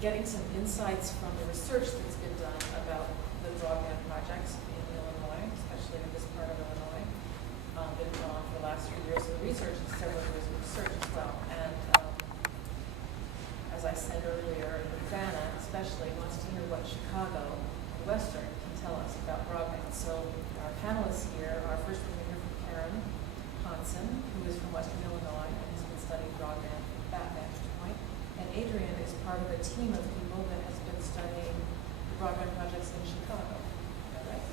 getting some insights from the research that's been done about the broadband projects in Illinois, especially in this part of Illinois. Been going on for the last few years of the research and several years of research as well. And as I said earlier, Urbana especially wants to hear what Chicago, Western, can tell us about broadband. So our panelists here are first we're going to hear from Karen Poncin, who is from Western Illinois and has been studying broadband from that vantage point. And Adrian is part of a team of people that has been studying the broadband projects in Chicago. Is that right?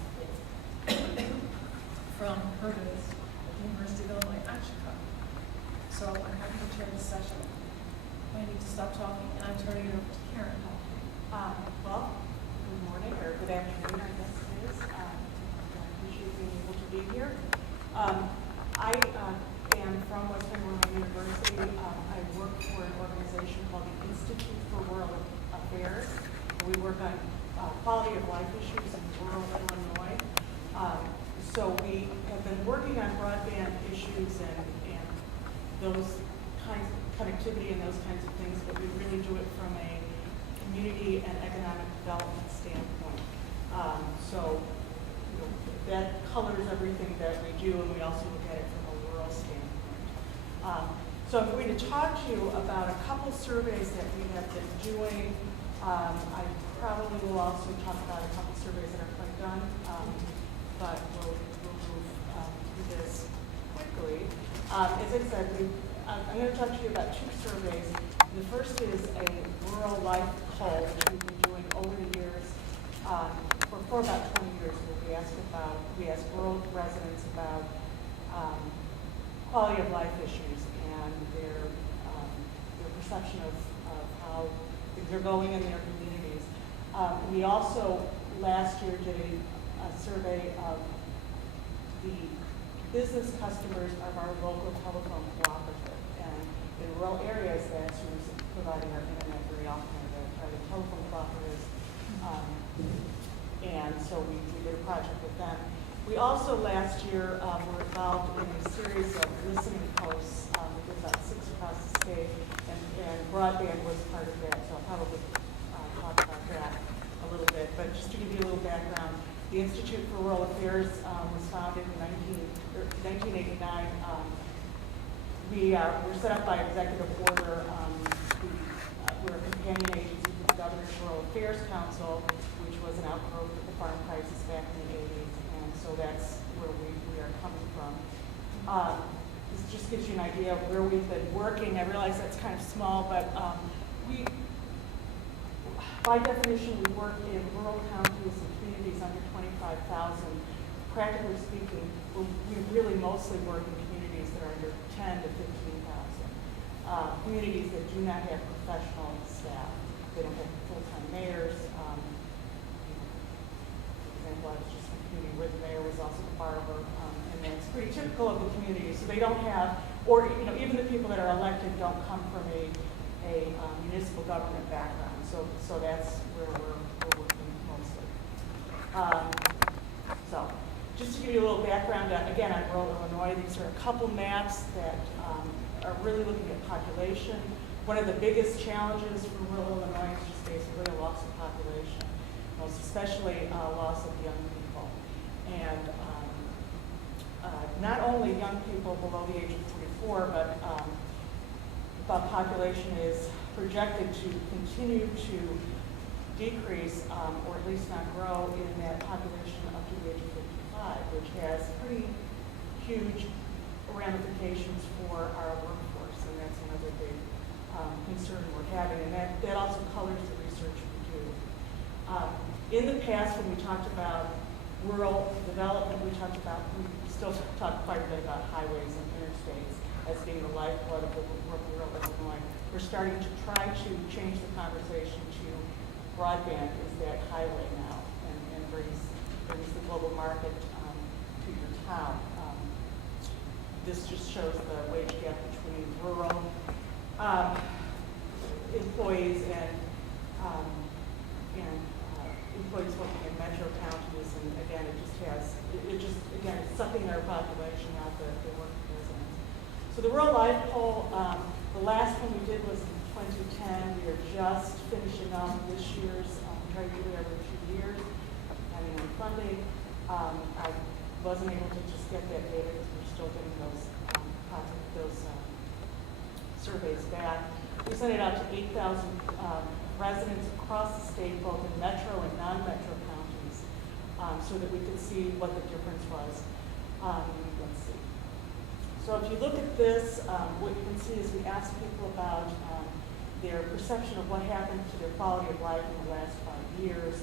From Urbana, the University of Illinois at Chicago. So I'm happy to chair this session. I need to stop talking, and I'm turning it over to Karen. Well, good morning, or good afternoon, I guess it is. I appreciate being able to be here. I am from Western Illinois University. I work for an organization called the Institute for Rural Affairs. We work on quality of life issues in rural Illinois. So we have been working on broadband issues and those kinds of connectivity and those kinds of things, but we really do it from a community and economic development standpoint. So you know, that colors everything that we do, and we also look at it from a rural standpoint. So I'm going to talk to you about a couple surveys that we have been doing. I probably will also talk about a couple surveys that are quite done, but we'll move through this quickly. As I said, I'm going to talk to you about two surveys. The first is a rural life poll that we've been doing over the years. For about 20 years, where we ask rural residents about quality of life issues and their perception of how things are going in their communities. We also last year did a survey of the business customers of our local telephone cooperative, and in rural areas, that's who's providing our internet very often, are the telephone cooperatives. And so we did a project with them. We also last year were involved in a series of listening posts. We did about 6 across the state, and broadband was part of that, so I'll probably talk about that a little bit. But just to give you a little background, the Institute for Rural Affairs was founded in 1989. We were set up by executive order. We're a companion agency to the Governor's Rural Affairs Council, which was an outgrowth of the farm crisis back in the 80s, and so that's where we are coming from. This just gives you an idea of where we've been working. I realize that's kind of small, but by definition, we work in rural counties and communities under 25,000. Practically speaking, we really mostly work in communities that are under 10 to 15,000. Communities that do not have professional staff. They don't have full-time mayors. For example, I was just in a community where the mayor was also a barber, and that's pretty typical of the community. So they don't have, or even the people that are elected don't come from a municipal government background. So that's where we're working mostly. So just to give you a little background, again, on rural Illinois, these are a couple maps that are really looking at population. One of the biggest challenges for rural Illinois is just basically a loss of population, most especially loss of young people. And not only young people below the age of 44, but population is projected to continue to decrease, or at least not grow, in that population up to the age of 55, which has pretty huge ramifications for our workforce, and that's another big concern we're having, and that also colors the research we do. In the past, when we talked about rural development, we still talk quite a bit about highways and interstates as being the lifeblood of rural Illinois. We're starting to try to change the conversation to broadband is that highway now, and brings the global market to your town. This just shows the wage gap between rural employees and employees working in metro counties, and again, it's sucking their population out, the working residents. So the rural life poll, the last one we did was in 2010. We are just finishing up this year's, try to do it every 2 years, depending on funding. I wasn't able to just get that data because we're still getting those surveys back. We sent it out to 8,000 residents across the state, both in metro and non-metro counties, so that we could see what the difference was. Let's see. So if you look at this, what you can see is we asked people about their perception of what happened to their quality of life in the last 5 years.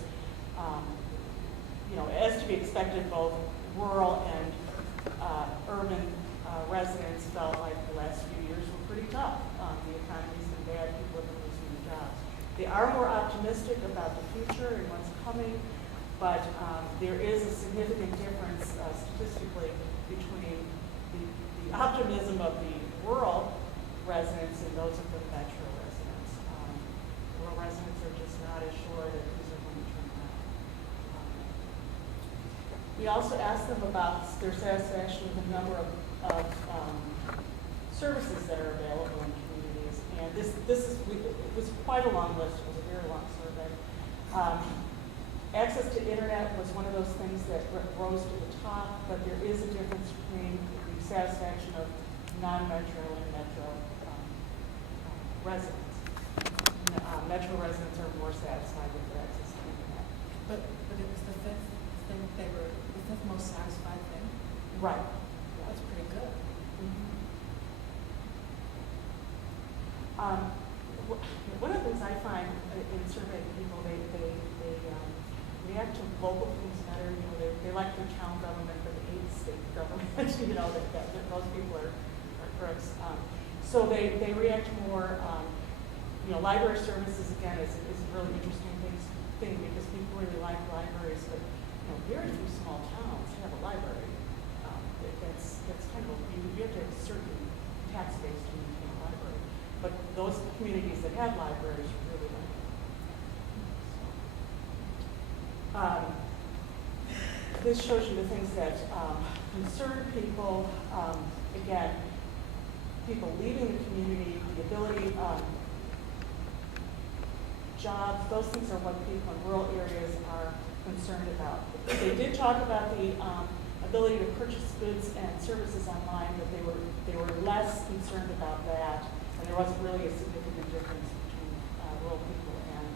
As to be expected, both rural and urban residents felt like the last few years were pretty tough. The economy's been bad, people have been losing their jobs. They are more optimistic about the future and what's coming, but there is a significant difference statistically between the optimism of the rural residents and those of the metro residents. Rural residents are just not as sure that these are going to turn around. We also asked them about their satisfaction with the number of services that are available in communities. And it was quite a long list. It was a very long survey. Access to internet was one of those things that rose to the top, but there is a difference between the satisfaction of non-metro and metro residents. Metro residents are more satisfied with their access to internet. But it was the fifth thing, they were the fifth most satisfied thing? Right. That's pretty good. One of the things I find in surveying people, they react to local things better. They like their town government, but they hate state government. that most people are crooks. So they react more. Library services again is a really interesting thing because people really like libraries, but very few small towns have a library. That's kind of you have to have a certain tax base to maintain a library. But those communities that have libraries really like it. This shows you the things that concern people. Again, people leaving the community, the ability, jobs, those things are what people in rural areas are concerned about. They did talk about the ability to purchase goods and services online, but they were less concerned about that, and there wasn't really a significant difference between rural people and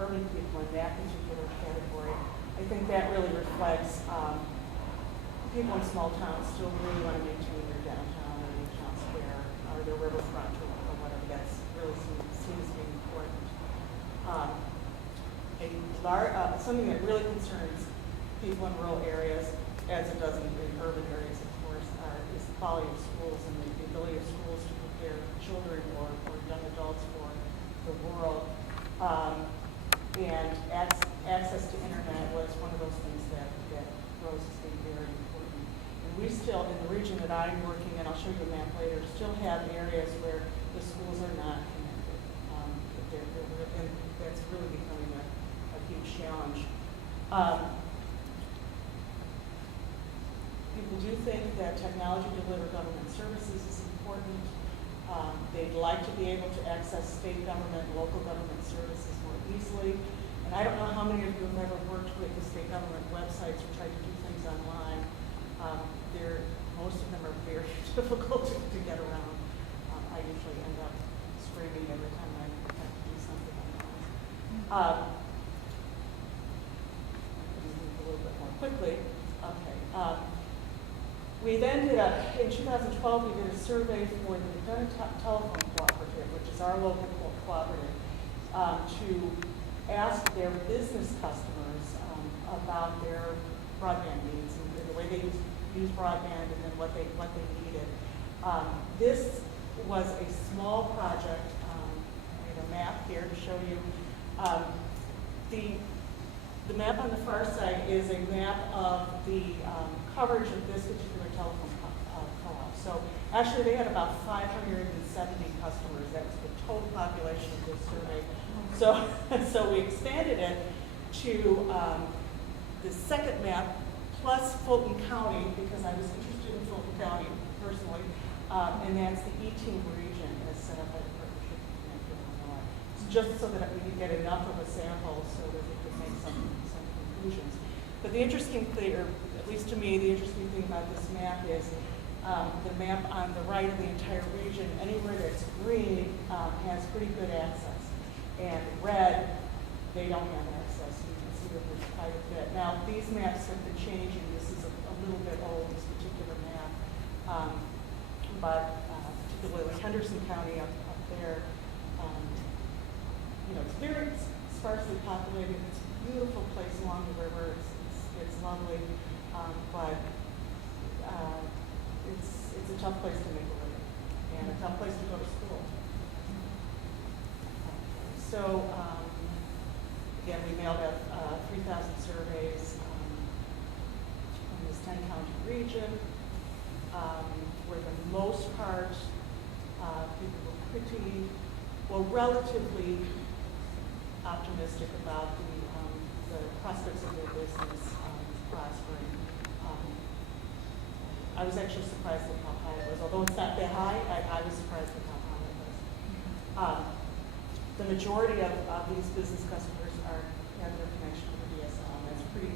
urban people in that particular category. I think that really reflects people in small towns still really want to maintain their downtown or their town square or their riverfront or whatever. That's really seems being important. Something that really concerns people in rural areas, as it does in urban areas, of course, is the quality of schools and the ability of schools to prepare children or young adults for the world. And access to internet was one of those things that rose as being very important. And we still, in the region that I'm working in, I'll show you a map later, still have areas where the schools are not connected. And that's really becoming a huge challenge. People do think that technology to deliver government services is important. They'd like to be able to access state government, local government services more easily. And I don't know how many of you have ever worked with the state government websites or tried to do things online. Most of them are very difficult to get around. I usually end up screaming every time I have to do something online. A little bit more quickly. Okay. We then did in 2012, we did a survey for the Urbana Telephone Cooperative, which is our local cooperative, to ask their business customers about their broadband needs and the way they use broadband and then what they needed. This was a small project. I have a map here to show you. The map on the far side is a map of the coverage of this particular telephone co-op. So actually they had about 570 customers. That was the total population of this survey. So we expanded it to the second map plus Fulton County because I was interested in Fulton County personally. And that's the E-Team region as set up by the partnership to connect with just so that we could get enough of a sample so that we could make some conclusions. But the interesting thing, or at least to me, the interesting thing about this map is the map on the right of the entire region, anywhere that's green has pretty good access. And red, they don't have access. You can see that there's quite a bit. Now, these maps have been changing. This is a little bit old, this particular map. But particularly like Henderson County up there, it's very sparsely populated. It's a beautiful place along the river. It's lovely, but it's a tough place to make a living and a tough place to go to school. So again, we mailed out 3,000 surveys from this 10-county region, where the most part people were pretty, relatively optimistic about the prospects of their business prospering. I was actually surprised at how high it was. Although it's not that high, I was surprised at how high it was. The majority of these business customers have their connection to the DSL, and that's pretty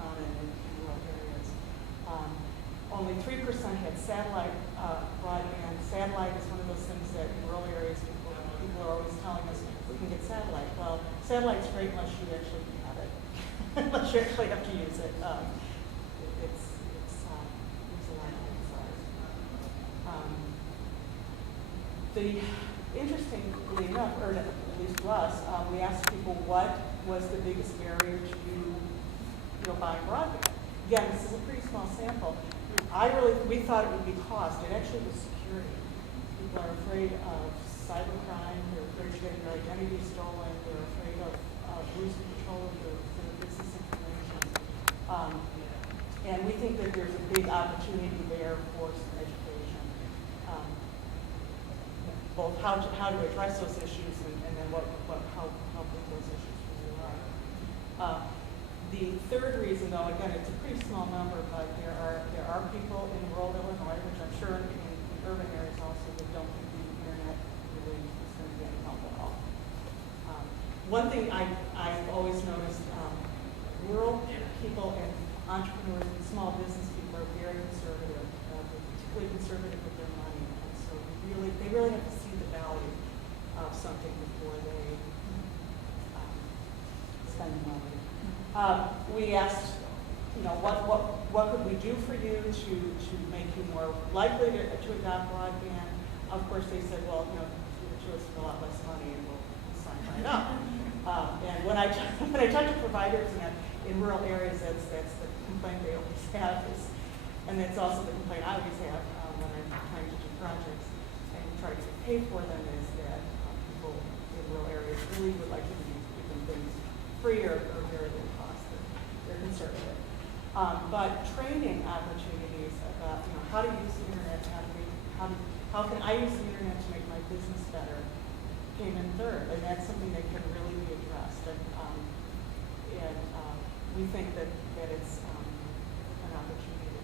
common in rural areas. Only 3% had satellite broadband. Satellite is one of those things that in rural areas people are always telling us we can get satellite. Well, satellite's great unless you actually have it, unless you actually have to use it. It's a lot of things. Interestingly enough, or at least to us, we asked people what was the biggest barrier to buying broadband. Again, this is a pretty small sample. We thought it would be cost. It actually was security. People are afraid of cybercrime. They're afraid of getting their identity stolen. They're afraid of losing control of their business information. And we think that there's a big opportunity there for some education, both how to address those issues and then how big those issues really are. The third reason, though, again, it's a pretty small number, but there are people in rural Illinois, which I'm sure in urban areas also, that don't think the internet really is going to get help at all. One thing I've always noticed, rural people and entrepreneurs and small business people are very conservative, particularly conservative with their money, and so they really have to see the value of something before they spend the money. We asked, what could we do for you to make you more likely to adopt broadband? Of course, they said, well, give it to us for a lot less money and we'll sign right up. And when I talk to providers in rural areas, that's the complaint they always have and that's also the complaint I always have when I'm trying to do projects and try to pay for them is that people in rural areas really would like to be given things free or very little cost. They're conservative. But training opportunities about how to use the internet, how can I use the internet to make my business better came in third, and that's something that can really be addressed. And we think that it's an opportunity.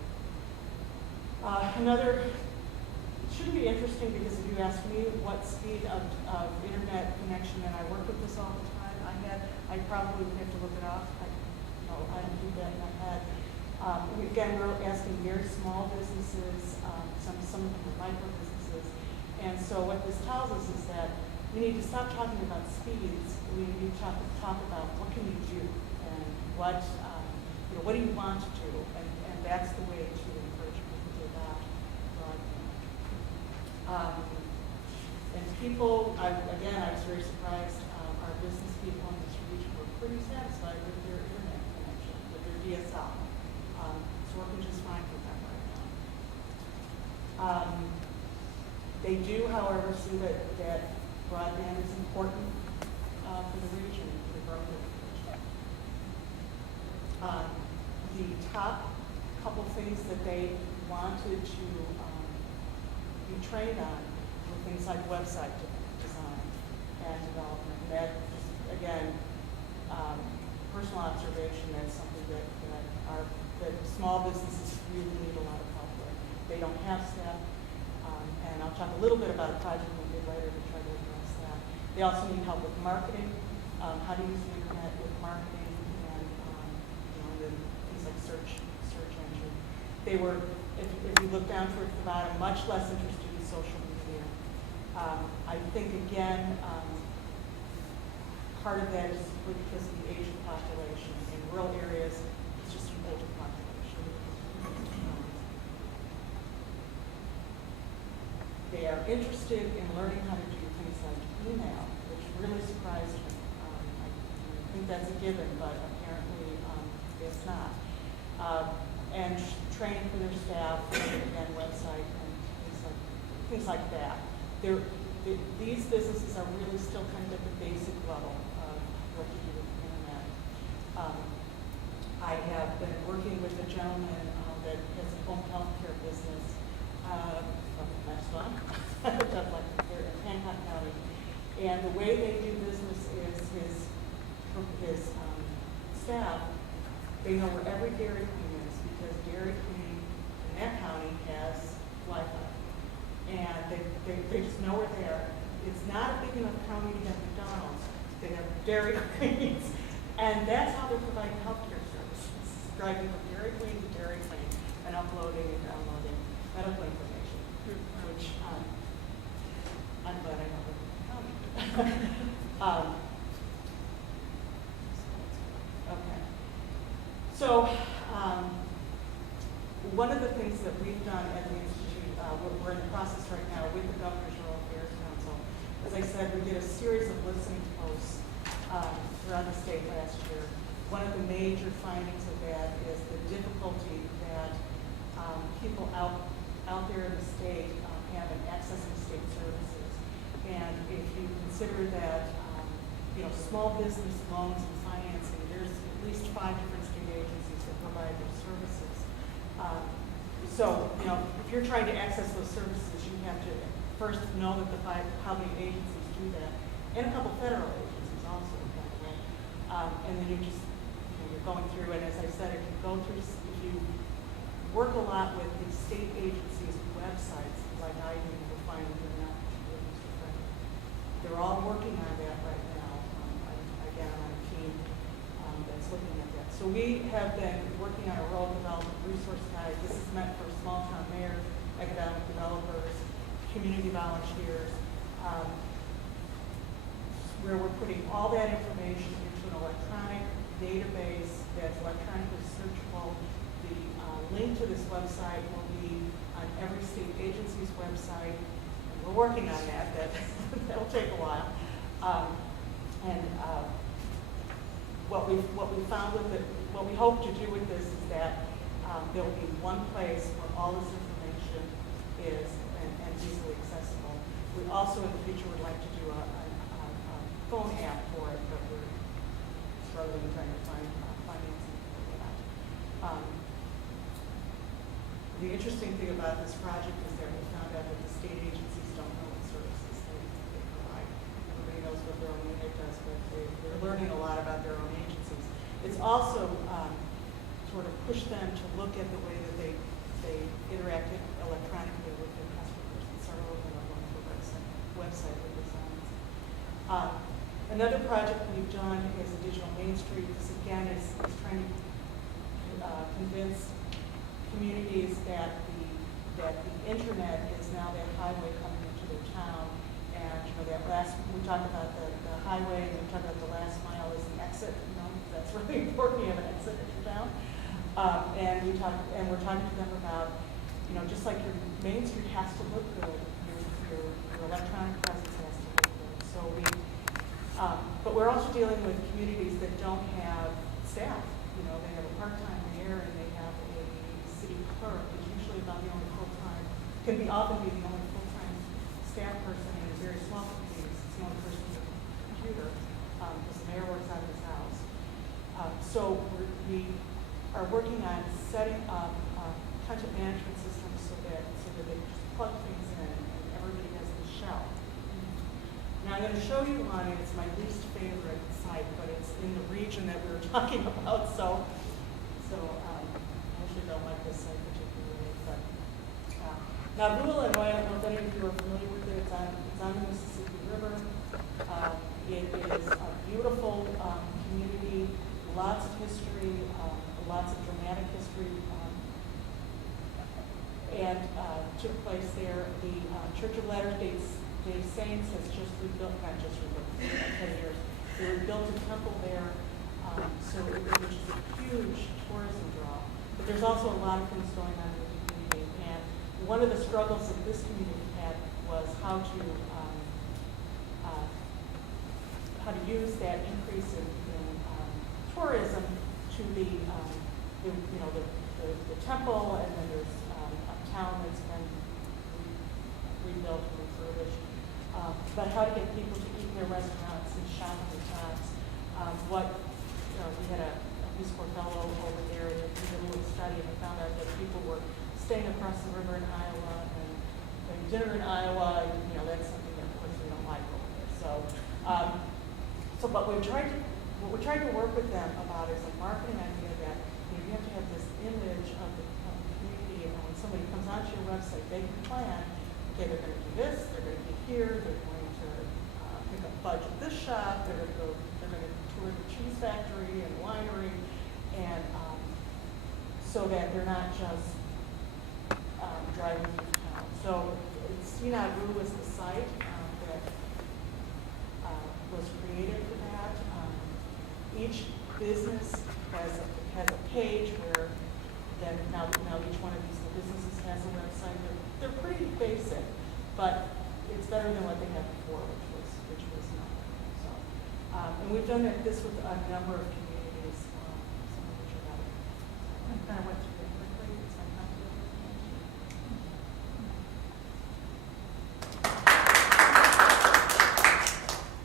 It shouldn't be interesting because if you ask me what speed of internet connection, and I work with this all the time, I probably would have to look it up. I don't do that in my head. We're asking very small businesses, some of them are micro businesses, and so what this tells us is that we need to stop talking about speeds. We need to talk about what can you do and what do you want to do, and that's the way to encourage people to adopt broadband. And people, I was very surprised. Our business people in this region were pretty satisfied with their internet connection, with their DSL. It's working just fine for them right now. They do, however, see that broadband is important for the region, for the growth of the region. The top couple things that they wanted to be trained on were things like website design and development. And that is, again, personal observation. That's something that small businesses really need a lot of help with. They don't have staff, and I'll talk a little bit about a project we did later to try to address that. They also need help with marketing, how to use the internet with marketing, and things like search engine. They were, if you look down towards the bottom, much less interested in social media. I think again, part of that is because of the age of the population. In rural areas, it's just an older population. They are interested in learning how to do things like email, which really surprised me. I think that's a given, but apparently it's not. And training for their staff, and website, and things like that. These businesses are really still kind of at the basic level of what to do with the internet. I have been working with a gentleman that has a home health care business from the next one, like they're in Hancock County. And the way they do business is his staff, they know where every Dairy Queen is because Dairy Queen in that county has Wi-Fi. And they just know where they are. It's not a big enough county to have McDonald's. They have Dairy Queens. And that's how they're providing healthcare services. Driving from Dairy Queen to Dairy Queen and uploading and downloading medical information, which I'm glad I know the county. Okay. So one of the things that we've done at the Institute, we're in the process right now with the Governor's Rural Affairs Council. As I said, we did a series of listening posts throughout the state last year. One of the major findings of that is the difficulty that people out there in the state have in accessing state services. And if you consider that, small business loans and financing, there's at least 5 different state agencies that provide those services. So, if you're trying to access those services, you have to first know that how many agencies do that, and a couple federal agencies also, by the way. And then you're going through, and as I said, if you work a lot with the state agencies' websites, like I do, you'll find that they're not really friendly. They're all working on that right now. Again, I'm on a team that's looking at that. So we have been working on a rural development resource guide. This is meant for small town mayors, economic developers, community volunteers, where we're putting all that information into an electronic database that's electronically searchable. The link to this website will be on every state agency's website. And we're working on that. That'll take a while. What we found with it, what we hope to do with this is that there will be one place where all this information is and easily accessible. We also in the future would like to do a phone app for it, but we're struggling trying to find financing for that. The interesting thing about this project is that we found out that the state agencies don't know what services they provide. Everybody knows what their own unit does, but they're learning a lot about their own agencies. It's also sort of pushed them to look at the way that they interact electronically with their customers. And several of them are going to a website with designs. Another project we've done is a digital Main Street. This again is trying to convince communities that the internet is now that highway coming into their town. And we talked about the highway, and we talked about the last mile is the exit. That's really important. You have an exit at your town. And we're talking to them about, just like your Main Street has to look good, your electronic presence has to look good. So but we're also dealing with communities that don't have staff. They have a part-time mayor and they have a city clerk, who's usually about the only full-time, often be the only full-time staff person in a very small community. It's the only person with a computer, because the mayor works out of his house. So we are working on setting up content management systems so that they can just plug things in and everybody has a shell. Now I'm going to show you one, and it's my least favorite site, but it's in the region that we were talking about. So I usually don't like this site particularly. But now Rule, Illinois, I don't know if any of you are familiar with it. It's on the Mississippi River. Dave Saints has just rebuilt, not just rebuilt, 10 years, they rebuilt a temple there, which is a huge tourism draw. But there's also a lot of things going on in the community, and one of the struggles that this community had was how to use that increase in tourism to the temple, and then there's uptown that's been rebuilt and refurbished. But how to get people to eat in their restaurants and shop in the towns. We had a Peace Corps fellow over there that did a little study, and found out that people were staying across the river in Iowa and having dinner in Iowa. And, that's something that, of course, we don't like over there. But what we're trying to work with them about is a marketing idea that you have to have this image of the community, and when somebody comes onto your website, they can plan. Okay, they're going to do this. They're going to be here. They're going to pick up fudge at this shop. They're going to tour the cheese factory and winery, and so that they're not just driving through town. So eChicago is the site that was created for that. Each business has a page where then now each one of these businesses has a website. They're pretty basic, but it's better than what they had before, which was nothing. So, and we've done this with a number of communities, some of which are better. I kind of went through it quickly. It's not complicated.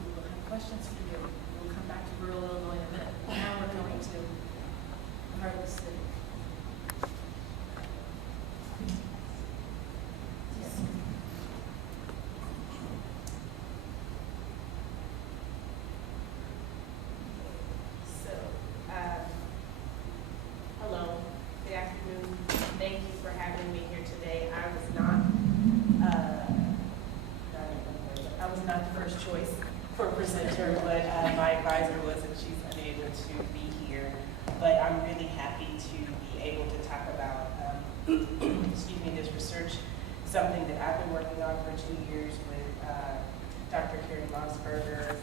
We will have questions for you. We'll come back to rural Illinois in a minute. Now we're going to the heart of the city. Hello, good afternoon. Thank you for having me here today. I was not the first choice for presenter, but my advisor was, and she's unable to be here. But I'm really happy to be able to talk about, this research, something that I've been working on for 2 years with Dr. Karen Mossberger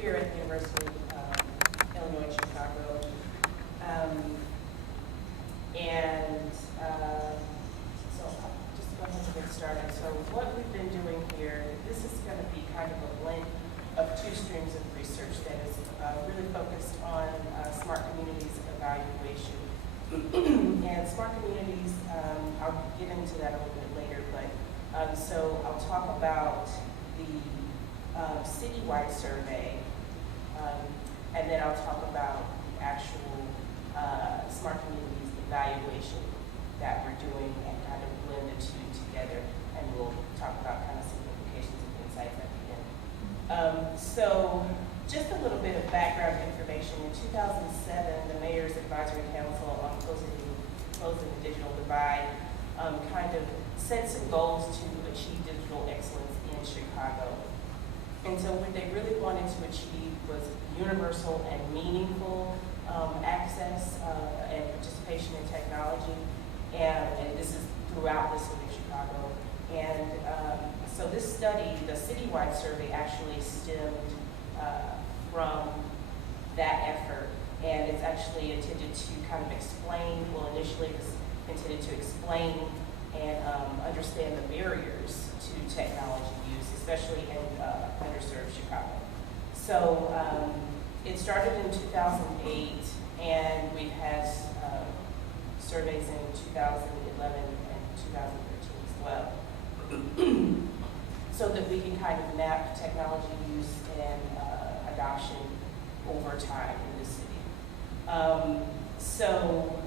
here at the University of Illinois, Chicago. So I'll just go ahead and get started. So what we've been doing here, this is going to be kind of a blend of 2 streams of research that is really focused on smart communities evaluation. And smart communities, I'll get into that a little bit later, but so I'll talk about the citywide survey, and then I'll talk about the actual smart communities evaluation that we're doing and kind of blend the 2 together, and we'll talk about kind of some implications and insights at the end. So just a little bit of background information. In 2007, the Mayor's Advisory Council on Closing the Digital Divide kind of set some goals to achieve digital excellence in Chicago. And so what they really wanted to achieve was universal and meaningful access and participation in technology, and this is throughout the city of Chicago. And so this study, the citywide survey, actually stemmed from that effort, and it's actually intended to kind of explain, well, initially it was intended to explain and understand the barriers to technology use, especially in underserved Chicago. So it started in 2008, and we've had surveys in 2011 and 2013 as well, so that we can kind of map technology use and adoption over time in the city. So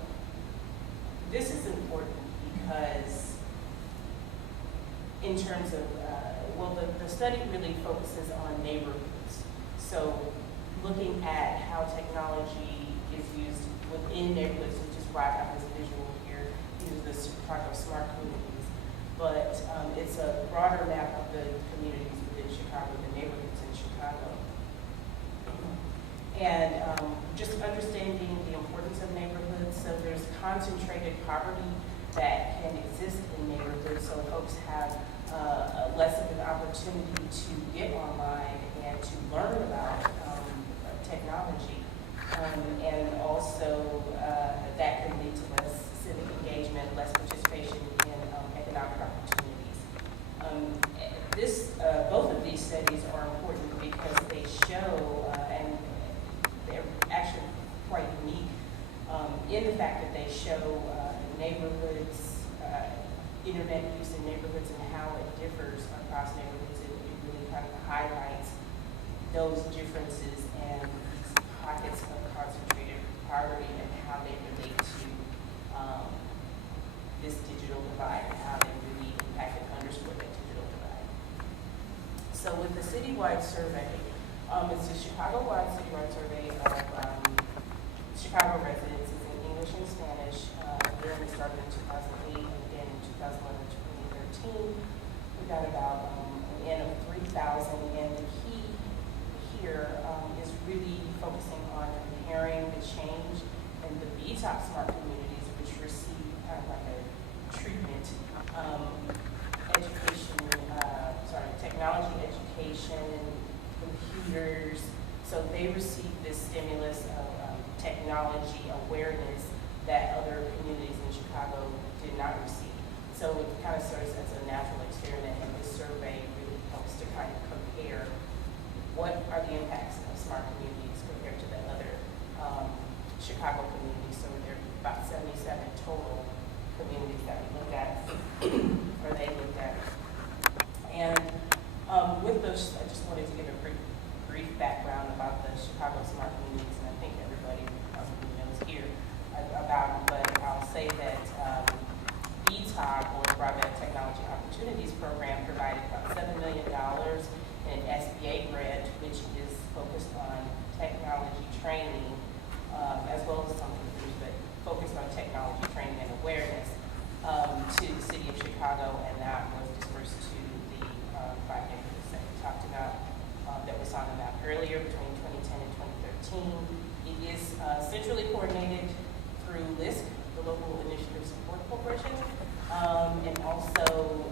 this is important because in terms of, the study really focuses on neighborhoods. So looking at how technology is used within neighborhoods, which is why I have this visual here. These are the Chicago smart communities. But it's a broader map of the communities within Chicago, the neighborhoods in Chicago. And just understanding the importance of neighborhoods. So there's concentrated poverty that can exist in neighborhoods, so folks have less of an opportunity opportunity to get online and to learn about technology. And also that can lead to less civic engagement, less participation in economic opportunities. Both of these studies are important because they show, and they're actually quite unique in the fact that they show neighborhoods, internet use in neighborhoods and how it differs across neighborhoods. It really kind of highlights those differences and these pockets of concentrated poverty and how they relate to this digital divide and how they really impact and underscore that digital divide. So with the citywide survey, it's a Chicago-wide citywide survey of Chicago residents. It's in English and Spanish. Again, it started in 2008 and again in 2011 and 2013. We got about an N of 3,000, and the key here is really focusing on comparing the change in the BTOP smart communities, which receive kind of like a treatment, technology education, computers. So they receive this stimulus of technology awareness that other communities in Chicago did not receive. So it kind of serves as a natural experiment, and this survey really helps to kind of compare what are the impacts of smart communities compared to the other Chicago communities. So there are about 77 total communities that we looked at, or they looked at. And with those, I just wanted to give a brief background about the Chicago smart communities, and I think everybody probably knows here about them, but I'll say that BTOP, or Broadband Technology Opportunities Program, provided about $7 million in an SBA grant, which is focused on technology training, as well as some things, but focused on technology training and awareness to the city of Chicago, and that was dispersed to the 5 neighborhoods that we talked about, that was on the map earlier between 2010 and 2013. It is centrally coordinated through LISC, the Local Initiative Support Corporation, and also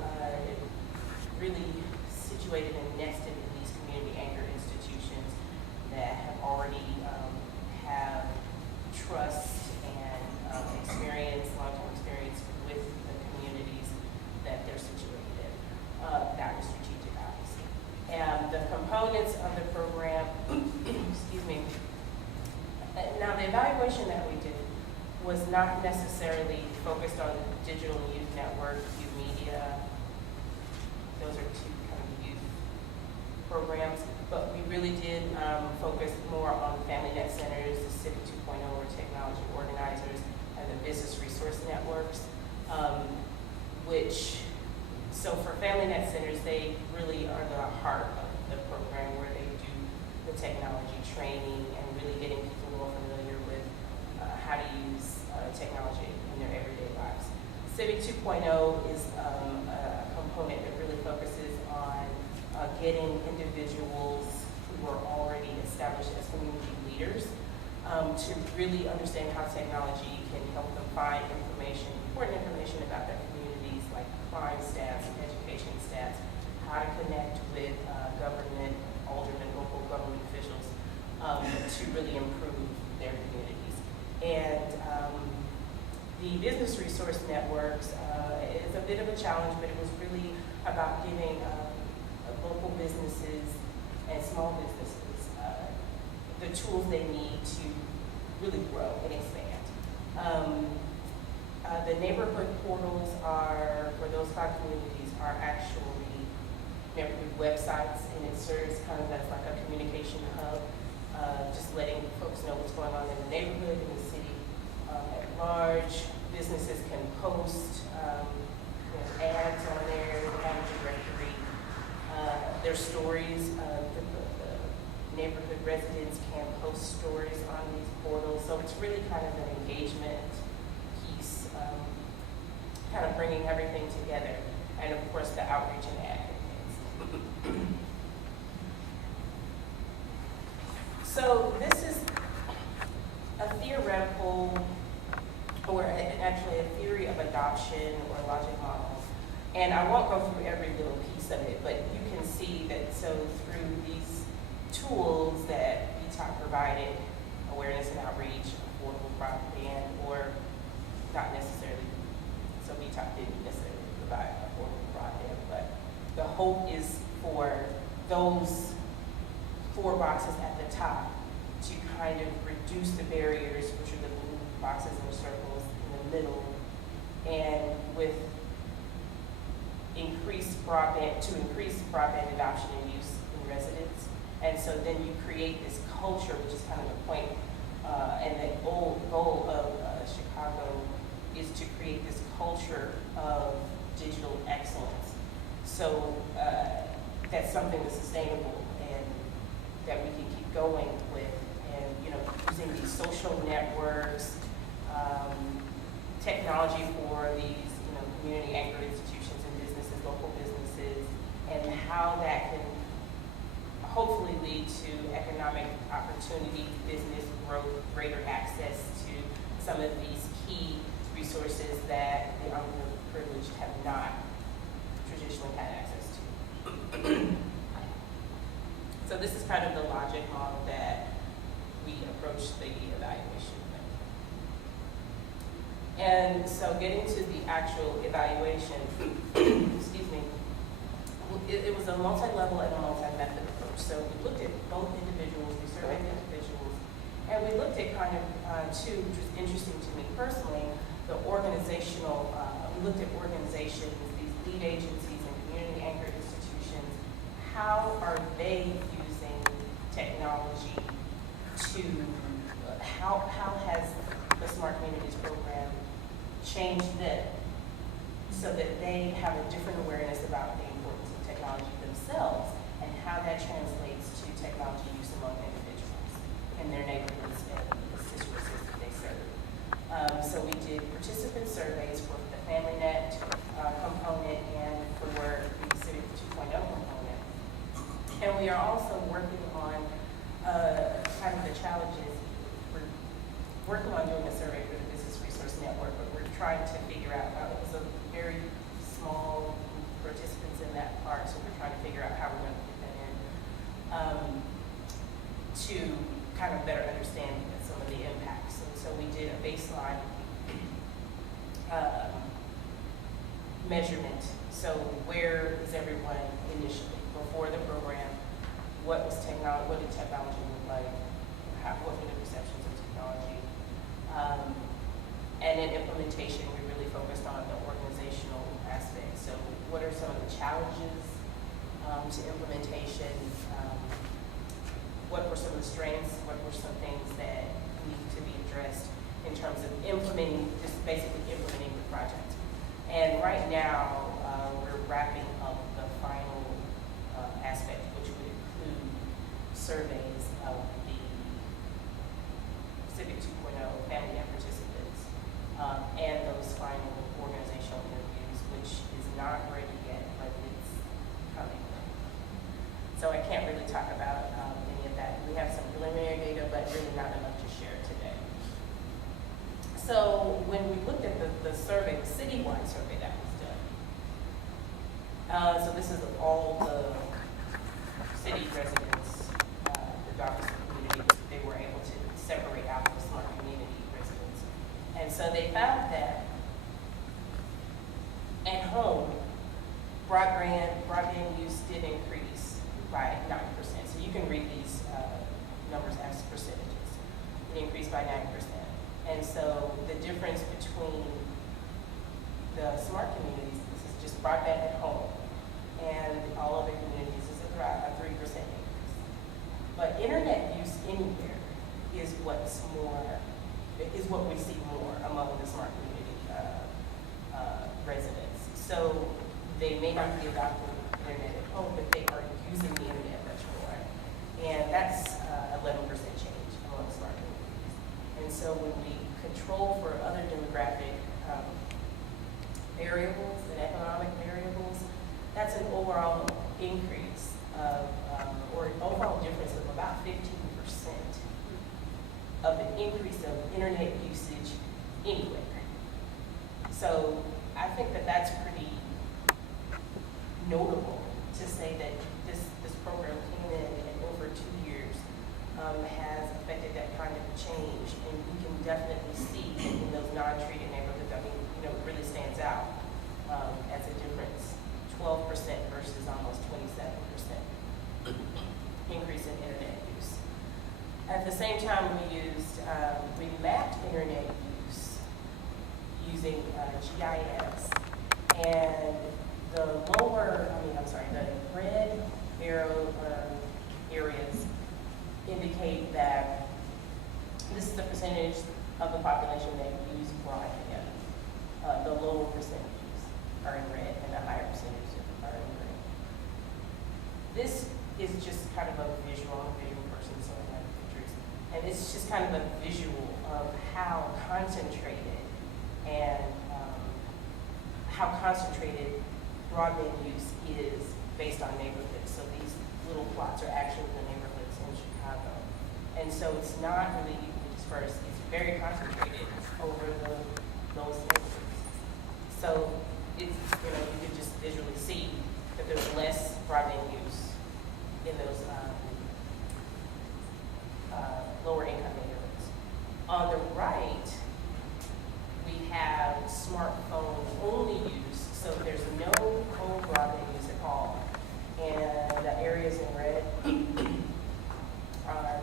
really situated and nested in these community anchor institutions that have already have trust and experience, long-term experience with the communities that they're situated in. That was strategic, obviously. And the components of the program, excuse me. Now, the evaluation that we did was not necessarily focused on digital youth network, youth media. Those are two kind of youth programs, but we really did focus more on family net centers, the Civic 2.0 or technology organizers, and the business resource networks, so for family net centers, they really are the heart of the program, where they do the technology training and really getting people more familiar with how to use technology in their everyday lives. Civic 2.0 is a component that really focuses on getting individuals who are already established as community leaders to really understand how technology can help them find information, important information about their communities, like crime stats, education stats, how to connect with government, aldermen, local government officials to really improve their communities. And the business resource networks is a bit of a challenge, but it was really about giving local businesses and small businesses the tools they need to really grow and expand. The neighborhood portals are, for those 5 communities, are actually neighborhood websites, and it serves kind of as like a communication hub, just letting folks know what's going on in the neighborhood, in the city at large. Businesses can post ads on there, they have a directory. Their stories, the neighborhood residents can post stories on these portals, so it's really kind of an engagement piece, kind of bringing everything together, and of course the outreach and advocates. So this is a theoretical, or actually a theory of adoption or logic model, And I won't go through every little piece of it, but you can see that so through these tools that eTalk provided, awareness and outreach, affordable broadband, or not necessarily, so eTalk didn't necessarily provide affordable broadband, but the hope is for those 4 boxes at the top to kind of reduce the barriers, which are the blue boxes and circles in the middle, and with increase broadband adoption and use in residents. And so then you create this culture, which is kind of the point, and the goal of Chicago is to create this culture of digital excellence. So that's something that's sustainable and that we can keep going with, and using these social networks, technology for these community anchored institutions and businesses, local businesses, and how that can hopefully lead to economic opportunity, business growth, greater access to some of these key resources that the underprivileged have not traditionally had access to. So this is kind of the logic model that we approach the evaluation with. And so getting to the actual evaluation, excuse me, it was a multi-level and a multi-method approach. So we looked at both individuals, we surveyed individuals, and we looked at kind of two, which was interesting to me personally, the organizational, we looked at organizations, these lead agencies and community anchored institutions, how are they using technology to, how has the Smart Communities program changed them so that they have a different awareness about the importance of technology themselves and how that translates to technology use among individuals in their neighborhoods and the constituencies that they serve. So we did participant surveys for the FamilyNet component and for the Civic 2.0 component. And we are also working on kind of the challenges. We're working on doing a survey for the Business Resource Network, but we're trying to figure out, it was a very small participants in that part, so we're trying to figure out how we're going to put that in to kind of better understand some of the impacts. And so we did a baseline measurement. So where is everyone initially before the program? What did technology look like? What were the perceptions of technology? And in implementation, we really focused on the organizational aspect. So what are some of the challenges to implementation? What were some of the strengths? What were some things that need to be addressed in terms of implementing, just basically implementing the project? And right now, we're wrapping up the final aspect, which would include surveys of the Civic 2.0 family and participants, and those final organizational interviews, which is not ready yet, but it's coming. So I can't really talk about any of that. We have some preliminary data, but really not enough to share today. So when we looked at the survey, the citywide survey that was done, so this is of all the city residents, regardless of community, they were able to separate out the smart community residents. And so they found that at home, broadband use did increase by 9%. So you can read these numbers as percentages. It increased by 9%. And so the difference between the smart communities, this is just broadband at home, and all other communities is a 3% increase. But internet use anywhere is what we see more among the smart community residents. So they may not be adopting internet at home, but they are using the internet much more. And that's 11% change among smart communities. And so when we control for other demographic variables and economic variables, that's an overall increase of, or an overall difference of about 15% of the increase of internet usage anywhere. So I think that that's pretty At the same time, we mapped internet use using GIS, and the red arrow areas indicate that this is the percentage of the population that use broadband. The lower percentages are in red, and the higher percentages are in green. This is just kind of a visual person, so I have pictures. And it's just kind of a visual of how concentrated broadband use is based on neighborhoods. So these little plots are actually the neighborhoods in Chicago. And so it's not really equally dispersed. It's very concentrated over those neighborhoods. So it's, you can just visually see that there's less broadband use in those lower income neighborhoods. On the right, we have smartphone only use, so there's no home broadband use at all. And the areas in red are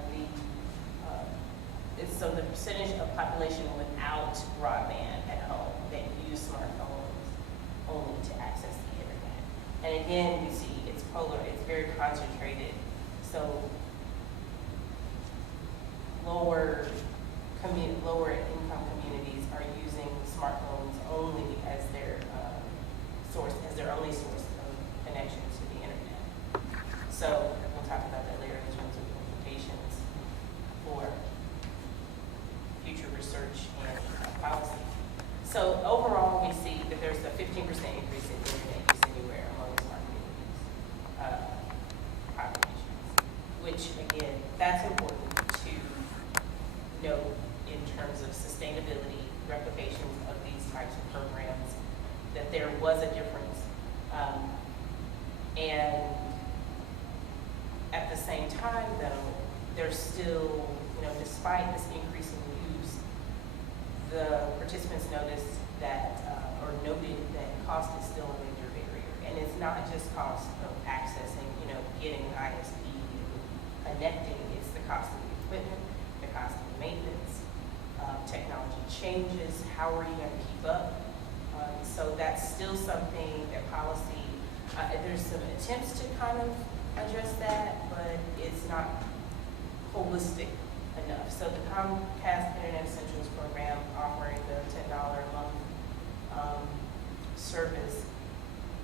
so the percentage of population without broadband at home that use smartphones only to access the internet. And again, you see it's polar, it's very concentrated. So lower income communities are using smartphones only as their only source of connection to the internet. So we'll talk about that later in terms of implications for future research and policy. So overall, we see that there's a 15% increase in internet use anywhere among smart communities populations, which again, that's important to note in terms of sustainability, replications of these types of programs, that there was a difference. And at the same time, though, there's still, despite this increase in use, the participants noted that cost is still a major barrier. And it's not just cost of accessing, getting an ISP, connecting, it's the cost of the equipment, the cost of maintenance, technology changes, how are you going to keep up? So that's still something that policy, there's some attempts to kind of address that, but it's not holistic enough. So the Comcast Internet Essentials program offering the $10 a month service,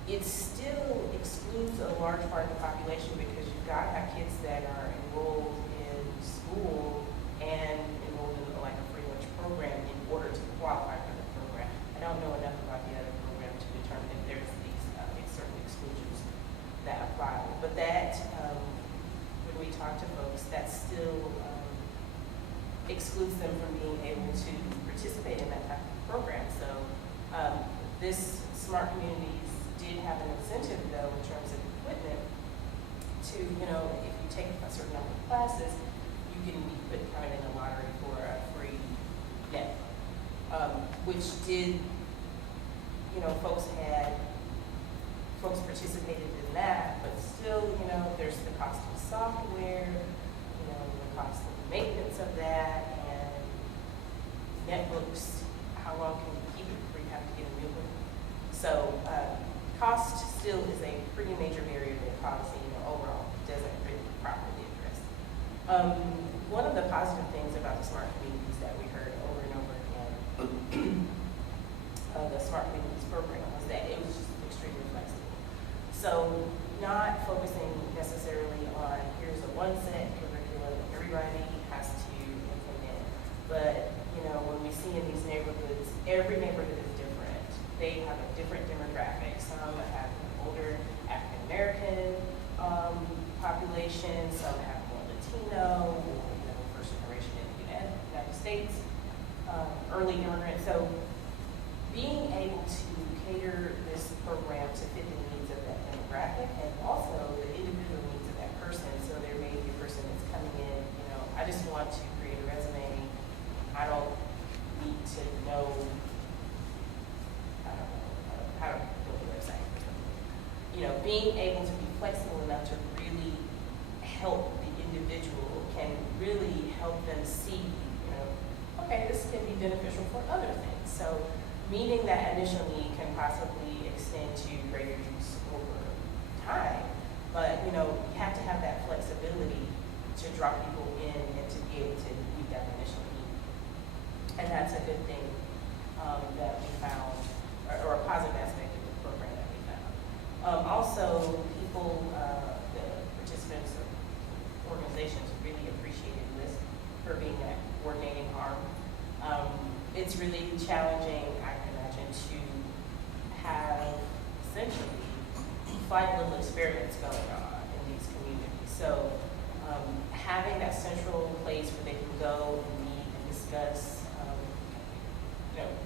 it still excludes a large part of the population because you've got to have kids that are enrolled in school and enrolled in like a free lunch program in order to qualify for the program. I don't know enough about the other program to determine if there's these certain exclusions that apply. But that, when we talk to folks, that still excludes them from being able to participate in that type of program. So this smart communities did have an incentive though in terms of equipment to, if you take a certain number of classes, you can be put kind of in the lottery for a free net, which did, folks participated in that, but still, there's the cost of software, the cost of maintenance of that, and netbooks, how long can you keep it before you have to get a new one? So cost still is a pretty major barrier that policy, overall doesn't really properly address. One of the positive things about the smart communities that we heard over and over again, the smart communities program, was that it was just extremely flexible. So not focusing necessarily on here's a one set curriculum that everybody has to implement, but when we see in these neighborhoods, every neighborhood is different. They have a different demographic. Some have an older African American population, some have more Latino, or first generation in the United States, early immigrant. So being able to cater this program to fit the needs of that demographic and also the individual needs of that person. So there may be a person that's coming in, I just want to create a resume. I don't need to know, how to build a website or something. Being able to be flexible enough to really help the individual can really help them see, okay, this can be beneficial for other things. So meeting that initial need can possibly extend to greater use over time. But, you have to have that flexibility to draw people in and to be able to meet that initial need. And that's a good thing that we found, or a positive aspect of the program that we found. Also, people, the participants or organizations really appreciated this for being that coordinating arm. It's really challenging, I can imagine, to have essentially flight little experiments going on in these communities. So having that central place where they can go and meet and discuss,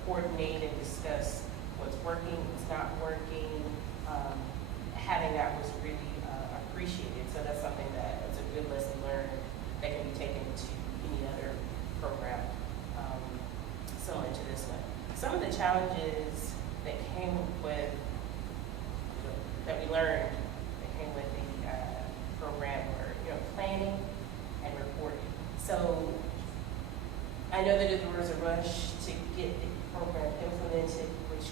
coordinate and discuss what's working, what's not working, having that was really appreciated. So that's something that's a good lesson learned that can be taken to any other program similar to this one. Some of the challenges that came with, that we learned that came with the program were, planning and reporting. So I know that there was a rush to get the program implemented, which,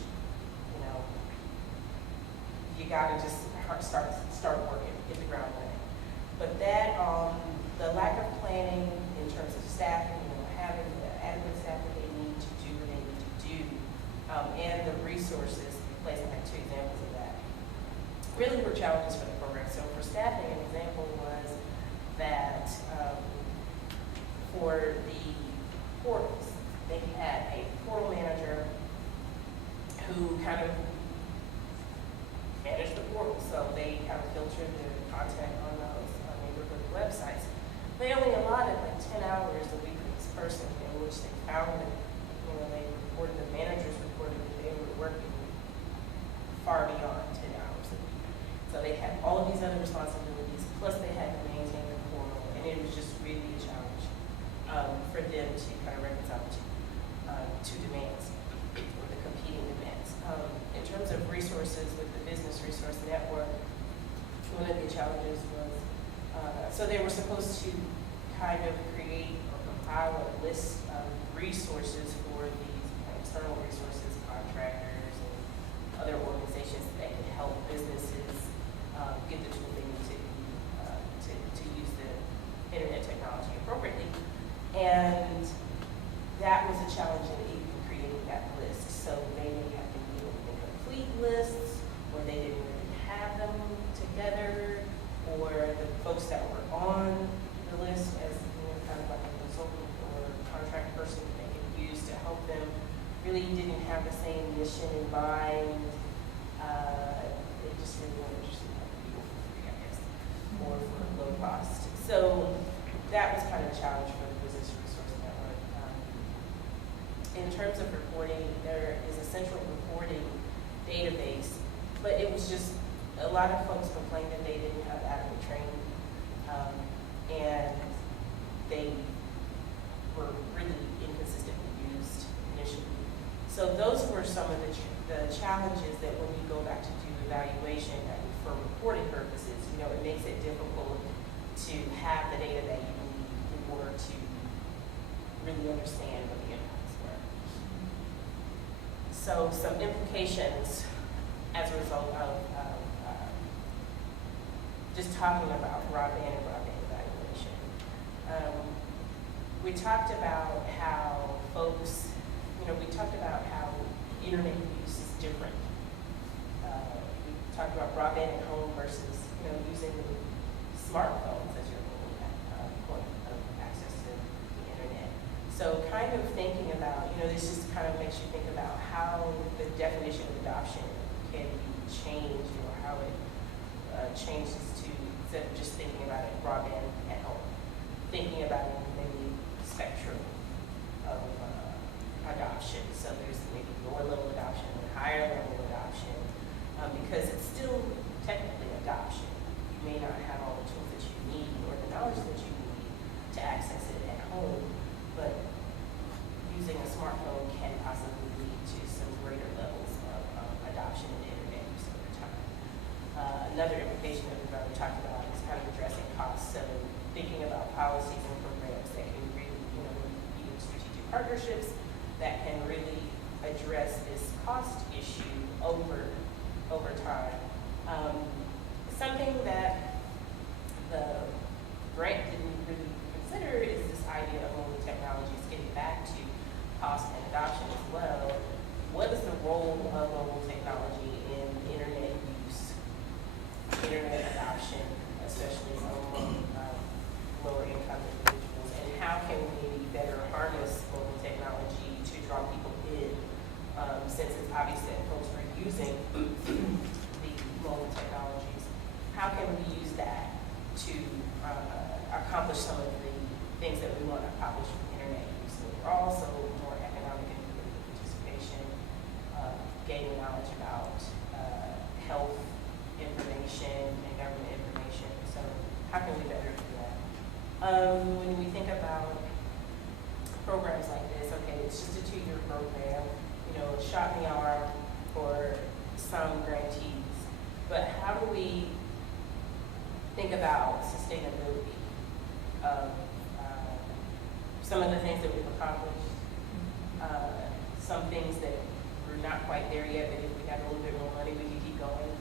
you gotta just start working, hit the ground running. But that, the lack of planning in terms of staffing, having the adequate staff that they need to do what they need to do, and the resources, placing like 2 examples of that, really were challenges for the program. So for staffing, an example was that for the portals, they had a portal manager who kind of managed the portal. So they kind of filtered the content on those neighborhood websites. They only allotted like 10 hours a week for this person, in which they found that, they reported, the managers reported that they were working far beyond 10 hours a week. So they had all of these other responsibilities, plus they had to maintain the portal, and it was just really a challenge for them to kind of reconcile to demands, or the competing demands. In terms of resources with the Business Resource Network, one of the challenges was, so they were supposed to kind of create or compile a list of resources for these external resources, contractors, and other organizations that could help businesses get the tools they need to use the internet technology appropriately. And that was a challenge in even creating that list. So they may have to do incomplete lists, or they didn't really have them together, or the folks that were on the list as kind of like a consultant or contract person that they could use to help them really didn't have the same mission in mind. They just really weren't interested in helping people for free, I guess, or for low cost. So that was kind of a challenge for the Business Resource Network. In terms of reporting, there is a central reporting database, but it was just, a lot of folks complained that they didn't have adequate training, and they were really inconsistently used initially. So those were some of the challenges that when you go back to do evaluation for reporting purposes, it makes it difficult to have the data that you need in order to really understand what the impacts were. So some implications as a result of just talking about broadband and broadband evaluation. We talked about how folks, we talked about how internet use is different. We talked about broadband at home versus, using smartphones as your point of access to the internet. So kind of thinking about, this just kind of makes you think about how the definition of adoption can be changed, or how it changes to, instead of just thinking about it broadband at home, thinking about it maybe spectrum of adoption. So there's maybe lower level adoption and higher level adoption, because it's still technically adoption. You may not have all the tools that you need or the knowledge that you need to access it at home, but using a smartphone can possibly lead to some greater levels of adoption in the internet use over time. Another implication that we've already talked about is kind of addressing costs. So thinking about policies and partnerships that can really address this cost issue over time. Something that the grant didn't really consider is this idea of mobile technologies, getting back to cost and adoption as well. What is the role of mobile technology in internet use, internet adoption, especially among lower income individuals, and how can we better harness mobile technology to draw people in, since it's obvious that folks are using the mobile technologies. How can we use that to accomplish some of the things that we want to accomplish with internet use? So we're also more economic and political participation, gaining knowledge about health information and government information. So how can we better do that? When we think about programs like this, okay, it's just a 2-year program, shot in the arm for some grantees, but how do we think about sustainability of some of the things that we've accomplished, some things that we're not quite there yet, but if we had a little bit more money, we could keep going.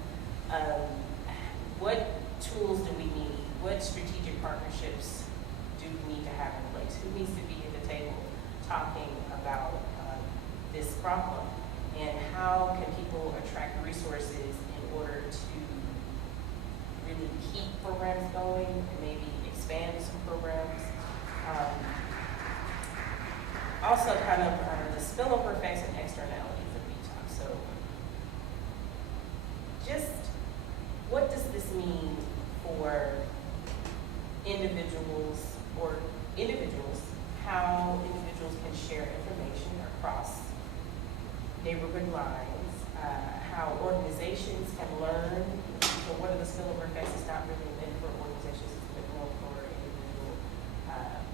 What tools do we need? What strategic partnerships do we need to have in place? Who needs to be at the table talking about this problem? And how can people attract resources in order to really keep programs going and maybe expand some programs? Also kind of the spillover effects and externalities of VTOP. So just what does this mean for individuals, how individuals can share information across neighborhood lines, how organizations can learn. So what are the spillover effects? It's not really meant for organizations, it's meant more for individual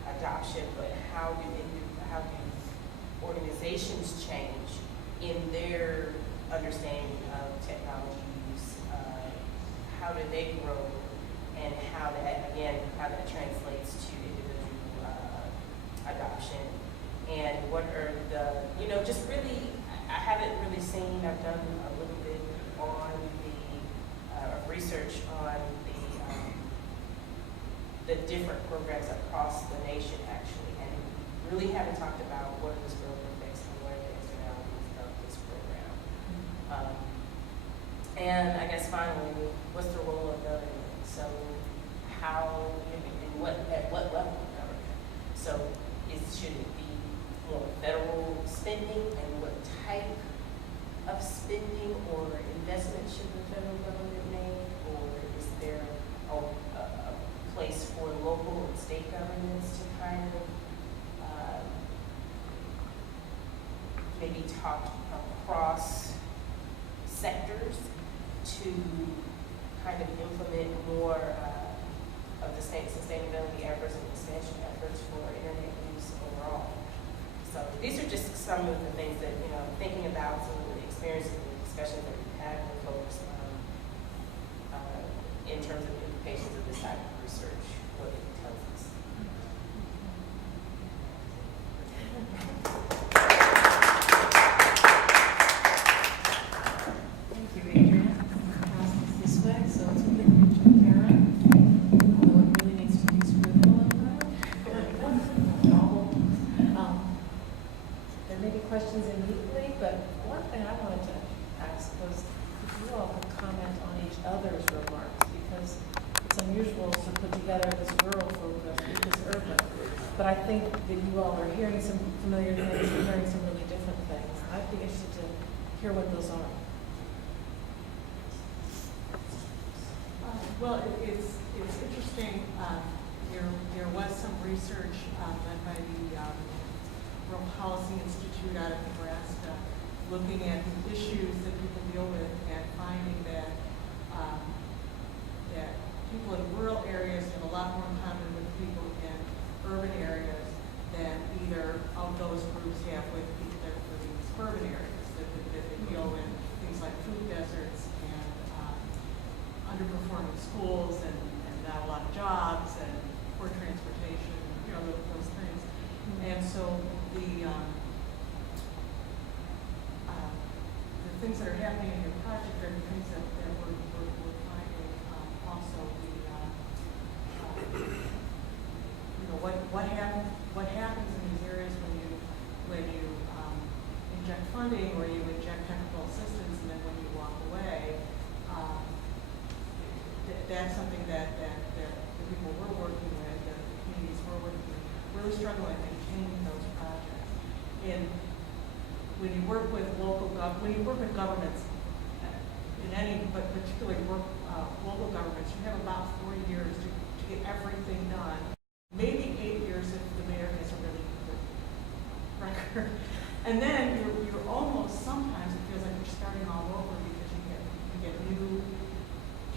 adoption, but how do organizations change in their understanding of technology use? How do they grow, and how that translates to individual adoption? And what are the, just really, I haven't really seen, I've done a little bit on the research on the different programs across the nation, actually, and really haven't talked about what are the spillover effects and what are the externalities of this program. And I guess finally, what's the role of government? So how, at what level of government? So should it be more federal spending, and what type of spending or investment should the federal government make? Or is there a place for local and state governments to kind of maybe talk across sectors to kind of implement more of the state sustainability efforts and expansion efforts for internet use overall? So these are just some of the things that, thinking about some of the experiences and discussions that we've had with folks in terms of implications of this type of research, what it tells us. Thank you, Adrian. Pass this way, so it's a bit rich and Karen. Although it really needs to be screwed a little bit. There may be questions immediately, but one thing I wanted to ask was if you all could comment on each other's remarks, because it's unusual to put together this rural focus with this urban. But I think that you all are hearing some familiar things and hearing some really different things. I'd be interested to hear what those are. Well, it's interesting. There was some research done by the Rural Policy Institute out of Nebraska, looking at the issues that people deal with and finding that that people in rural areas have a lot more in common with people in urban areas than either of those groups have with people that live in suburban areas. That they deal in things like food deserts and underperforming schools and not a lot of jobs and poor transportation, those things. And so the things that are happening in your project are the things that we're finding. Also, what happens in these areas when you inject funding or you inject technical assistance, and then when you walk away. That's something that the people we're working with, the communities we're working with, really struggle at maintaining those projects. And when you work with governments, in any, but particularly local governments, you have about 4 years to get everything done. Maybe 8 years if the mayor has a really good record. And then you're almost, sometimes it feels like you're starting all over because you get new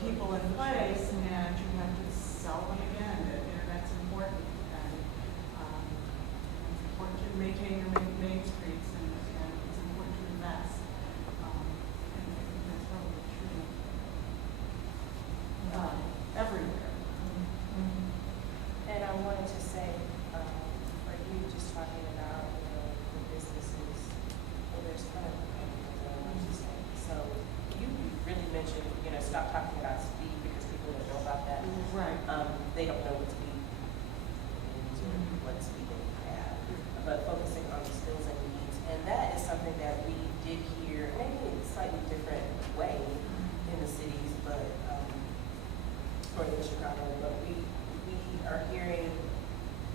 people in place, and you have to sell them again. That's important, and it's important to maintain your main streets, and it's important to invest. And I think that's probably true everywhere. And I wanted to say, for you just talking about, the businesses, well, there's kind of a couple things that I wanted to say. So you really mentioned, stop talking about speed because people don't know about that. Right. They don't know what speed is or what speed they have, but focusing on the skills and needs. And that is something that we did here, maybe in a slightly different way in the cities, but, or in Chicago, but we are hearing,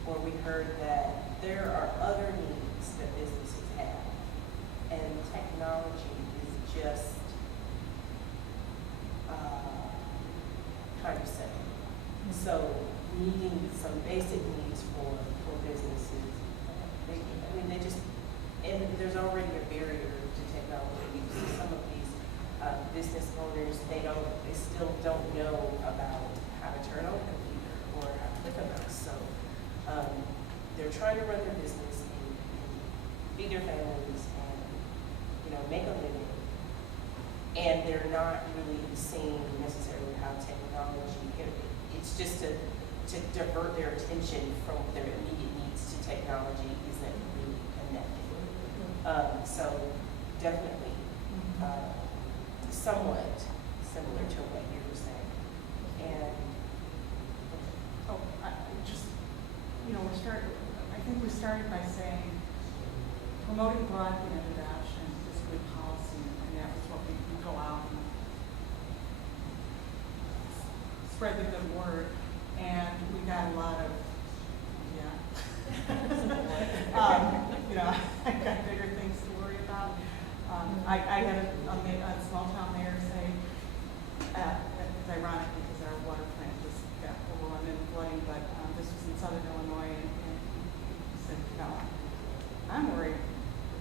or we heard that there are other needs that businesses have, and technology is just kind of setting. So needing some basic needs for businesses, they just, and there's already a barrier to technology. Some of these business owners, they still don't know about how to turn on a computer or how to click a mouse. So they're trying to run their business and feed their families and, make a living. And they're not really seeing necessarily how technology, it's just to divert their attention from their immediate needs to technology isn't really connected. So definitely somewhat similar to what you were saying. And I think we started by saying promoting broadband adoption is good policy, and that was what we go out and spread the good word, and we got a lot of, I got bigger things to worry about. I had a small town mayor say, it's ironic because our water plant just got overrun and flooding, but this was in Southern Illinois, and he said, I'm worried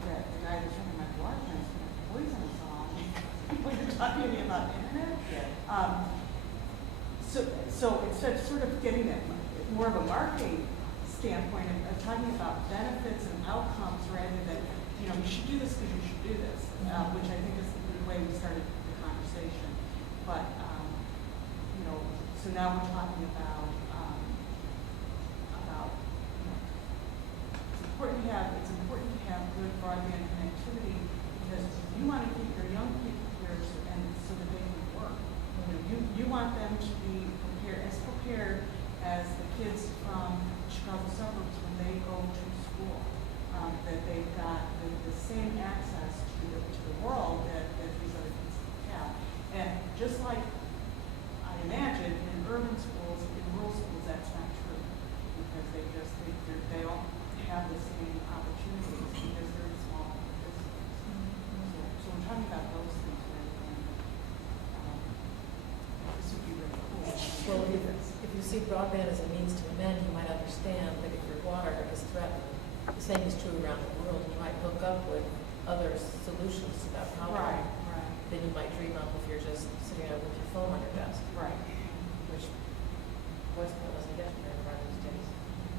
that the guy that's running my water plant is going to poison us all. When you're talking to me about the internet. yeah. So instead of sort of getting at more of a marketing standpoint and talking about benefits and outcomes rather than, you should do this because you should do this, which I think is the way we started the conversation. But, so now we're talking about it's important to have good broadband connectivity because you want to keep your young people here and so that they can work. You want them to be prepared as the kids from Chicago suburbs when they go to school, that they've got the same access to the world that these other kids have. And just like I imagine in urban schools, in rural schools, that's not true because they don't have the same opportunities because they're in small businesses. So we're talking about those things right now. This would be really cool. Well, if you see broadband as a means to an end, you might understand that if your water is threatened, the same is true around the world. You might hook up with other solutions to that problem Right. than you might dream up if you're just sitting there with your phone on your desk, Right. which voicemail doesn't get very far these days.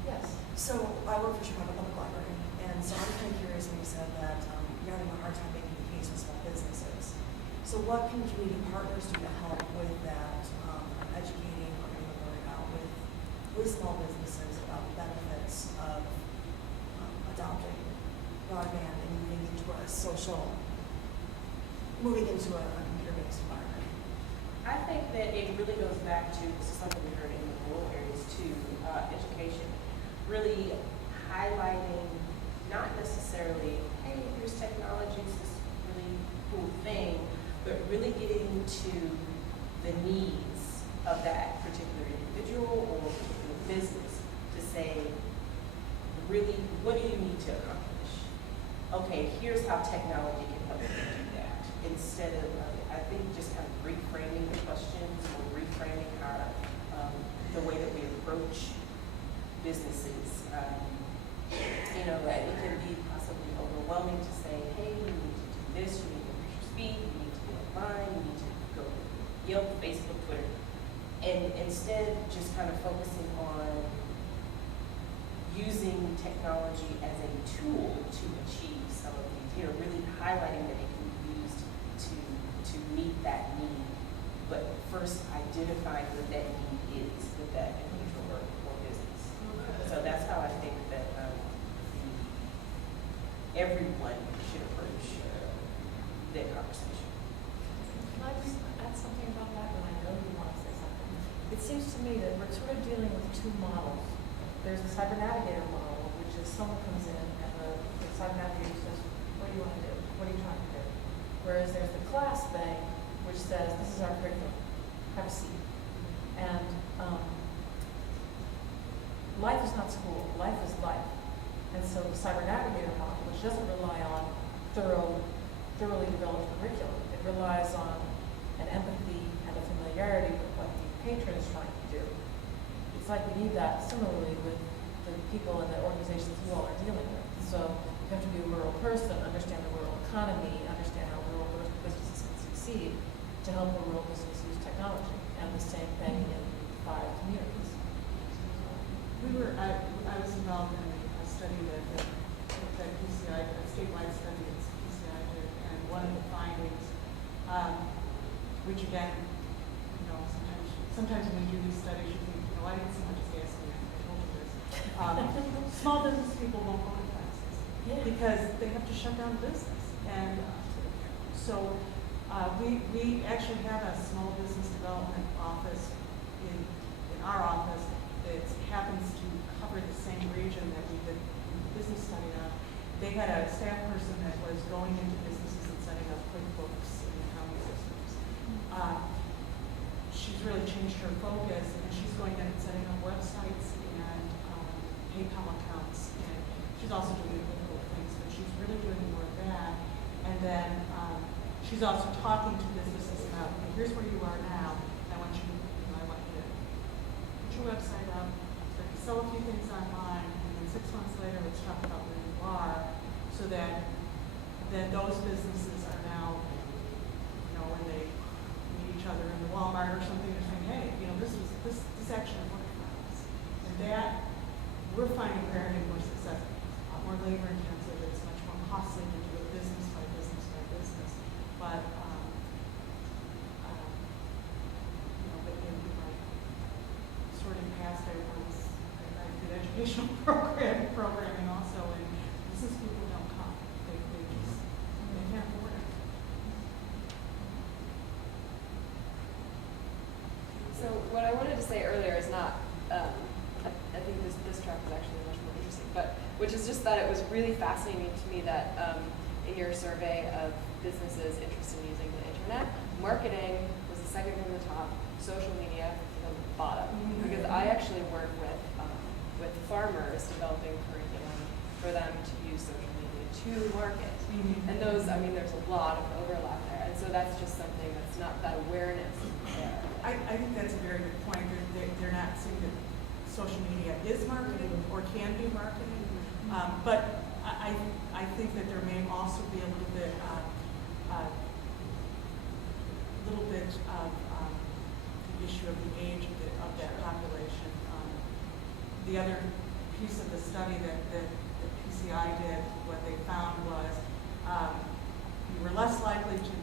Yes. So I work for Chicago Public Library, and so I'm kind of curious when you said that you're having a hard time making the case with small businesses. So what can community partners do to help with that, educating or getting the word out with small businesses about the benefits of adopting broadband and moving into a computer-based environment? I think that it really goes back to, this is something we heard in the rural areas too, education, really highlighting not necessarily, hey, here's technology, it's this really cool thing, but really getting to the needs of that particular individual or particular business to say, really, what do you need to accomplish? Okay, here's how technology can help you do that. Instead of, I think, just kind of reframing the questions or reframing our, the way that we approach businesses. You know, it can be possibly overwhelming to say, hey, you need to do this, you need to increase your speed, you need to be online, you need to go to Yelp, Facebook, Twitter. And instead, just kind of focusing on using technology as a tool to achieve some of these, you know, really highlighting that it can be used to meet that need. But first identifying what that need is with that individual or business. So that's how I think that everyone should approach that conversation. Can I just add something about that when I know you want to say something? It seems to me that we're sort of dealing with two models. There's the cyber navigator model, which is someone comes in and the cyber navigator says, what do you want to do? What are you trying to do? Whereas there's the class thing, which says, this is our curriculum. Have a seat. And life is not school. Life is life. And so the cyber navigator model, which doesn't rely on thoroughly developed curriculum, it relies on an empathy and a familiarity with what the patron is trying to do. It's like we need that similarly with the people and the organizations you all are dealing with. So you have to be a rural person, understand the rural economy, understand how rural businesses can succeed to help a rural business use technology. And the same thing in 5 communities. I was involved in a study that PCI, a statewide study that PCI did, and one of the findings, which again, you know, sometimes when you do these studies, you think, you know, I didn't see much gasoline. I told you this. Small business people won't go to classes because they have to shut down business, and so we actually have a small business development office in our office that happens to cover the same region that we did the business study on. They had a staff person that was going into businesses and setting up QuickBooks and accounting systems. She's really changed her focus, and she's going in and setting up websites and PayPal accounts. And she's also doing difficult things, but she's really doing more of that. And then she's also talking to businesses about, okay, here's where you are now. I want you to put your website up, start to sell a few things online, and then 6 months later, let's talk about where you are, so that then those businesses are now, you know, when they meet each other in the Walmart or something, they're saying, hey, you know, this actually worked for us. And that, we're finding very more success. It's a lot more labor intensive, it's much more costly to do it business by business by business. But, you know, but in my sorting past, I did educational programming also, and business people don't come. They can't afford it. So what I wanted to say earlier is not, I think this track was actually much more interesting, but which is just that it was really fascinating to me that in your survey of businesses interested in using the internet, marketing was the second from the top, social media from the bottom. Because I actually work with farmers developing curriculum for them to use social media to market. And those, I mean, there's a lot of overlap there. And so that's just something that's not that awareness there. I think that's a very good point. They're not seeing that social media is marketing or can be marketing. But I think that there may also be a little bit of the issue of the age of that population. The other piece of the study that PCI did, what they found was you were less likely to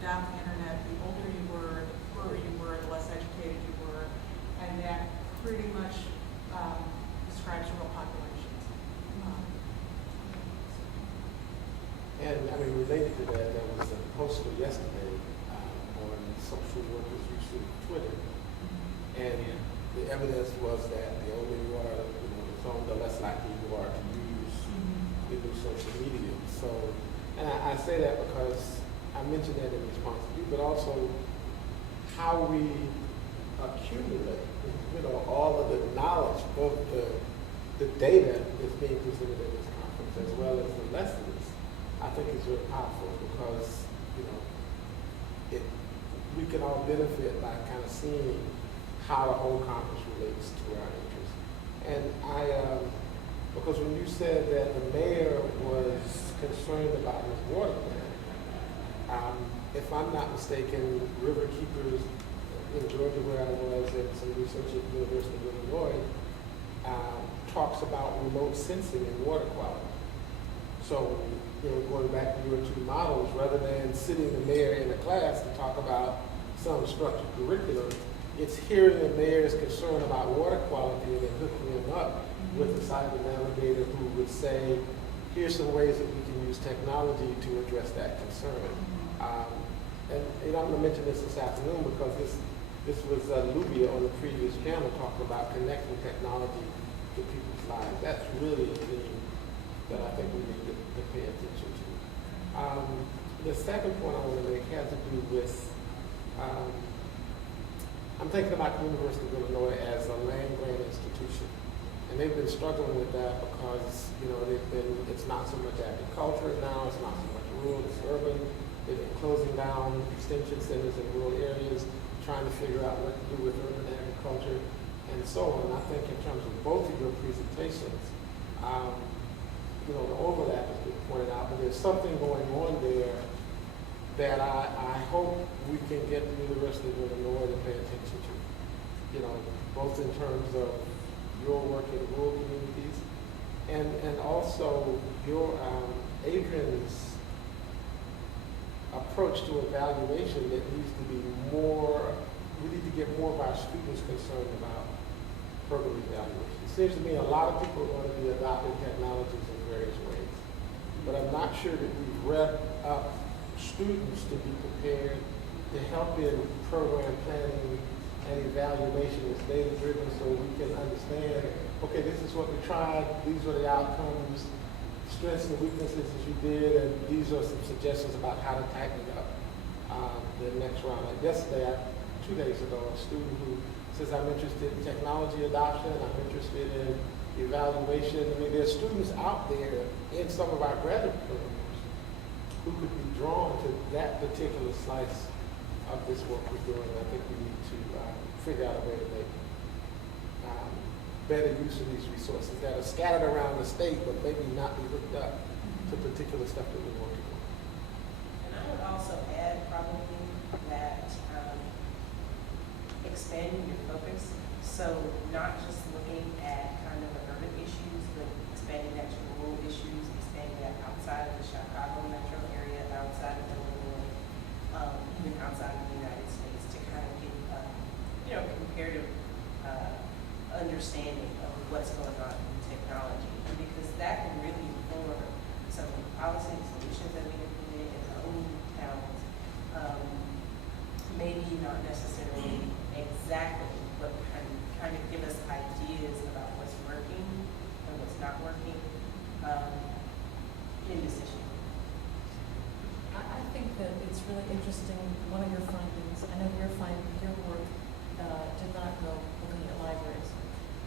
adopt the internet the older you were, the poorer you were, the less educated you were, and that pretty much describes rural populations. And I mean, related to that, there was a poster yesterday on social workers' use of Twitter, and the evidence was that the older you are, the phone, the less likely you are to use social media. So, and I say that because I mentioned that in response to you, but also how we accumulate, all of the knowledge, both the data that's being presented at this conference as well as the lessons, I think is very powerful because, we can all benefit by kind of seeing how the whole conference relates to our interests. And because when you said that the mayor was concerned about his water plan, if I'm not mistaken, River Keepers in Georgia, where I was, and some research at the University of Illinois, talks about remote sensing and water quality. So, going back to your two models, rather than sitting the mayor in a class to talk about some structured curriculum, it's hearing the mayor's concern about water quality and then hooking him up with a cyber navigator who would say, here's some ways that we can use technology to address that concern. And I'm going to mention this afternoon because this was Lubia on the previous panel talking about connecting technology to people's lives. That's really a theme that I think we need to pay attention to. The second point I want to make has to do with, I'm thinking about the University of Illinois as a land-grant institution. And they've been struggling with that because, it's not so much agriculture now, it's not so much rural, it's urban. They've been closing down extension centers in rural areas, trying to figure out what to do with urban agriculture and so on. And I think in terms of both of your presentations, the overlap has been pointed out, but there's something going on there that I hope we can get the University of Illinois to pay attention to. Both in terms of your work in rural communities and also your Adrian's approach to evaluation that needs to be more, we need to get more of our students concerned about program evaluation. It seems to me a lot of people are going to be adopting technologies in various ways, but I'm not sure that we've revved up students to be prepared to help in program planning and evaluation that's data-driven so we can understand, okay, this is what we tried, these are the outcomes, strengths and weaknesses as you did, and these are some suggestions about how to tighten it up the next round. Like yesterday, 2 days ago, a student who says, I'm interested in technology adoption, I'm interested in evaluation. I mean, there's students out there in some of our graduate programs who could be drawn to that particular slice of this work we're doing. I think we need to figure out a way to make better use of these resources that are scattered around the state, but maybe not be hooked up to particular stuff that we're working on. And I would also add probably that expanding your focus, so not just looking at kind of the urban issues, but expanding that to rural issues, expanding that outside of the Chicago metro area, outside of Illinois, even outside of the United States, to kind of get comparative understanding of what's going on in technology, because that can really inform some of the policy and solutions that we implement in our own towns. Maybe not necessarily exactly, but kind of give us ideas about what's working and what's not working in this issue. I think that it's really interesting, one of your findings, I know your work did not go looking at libraries,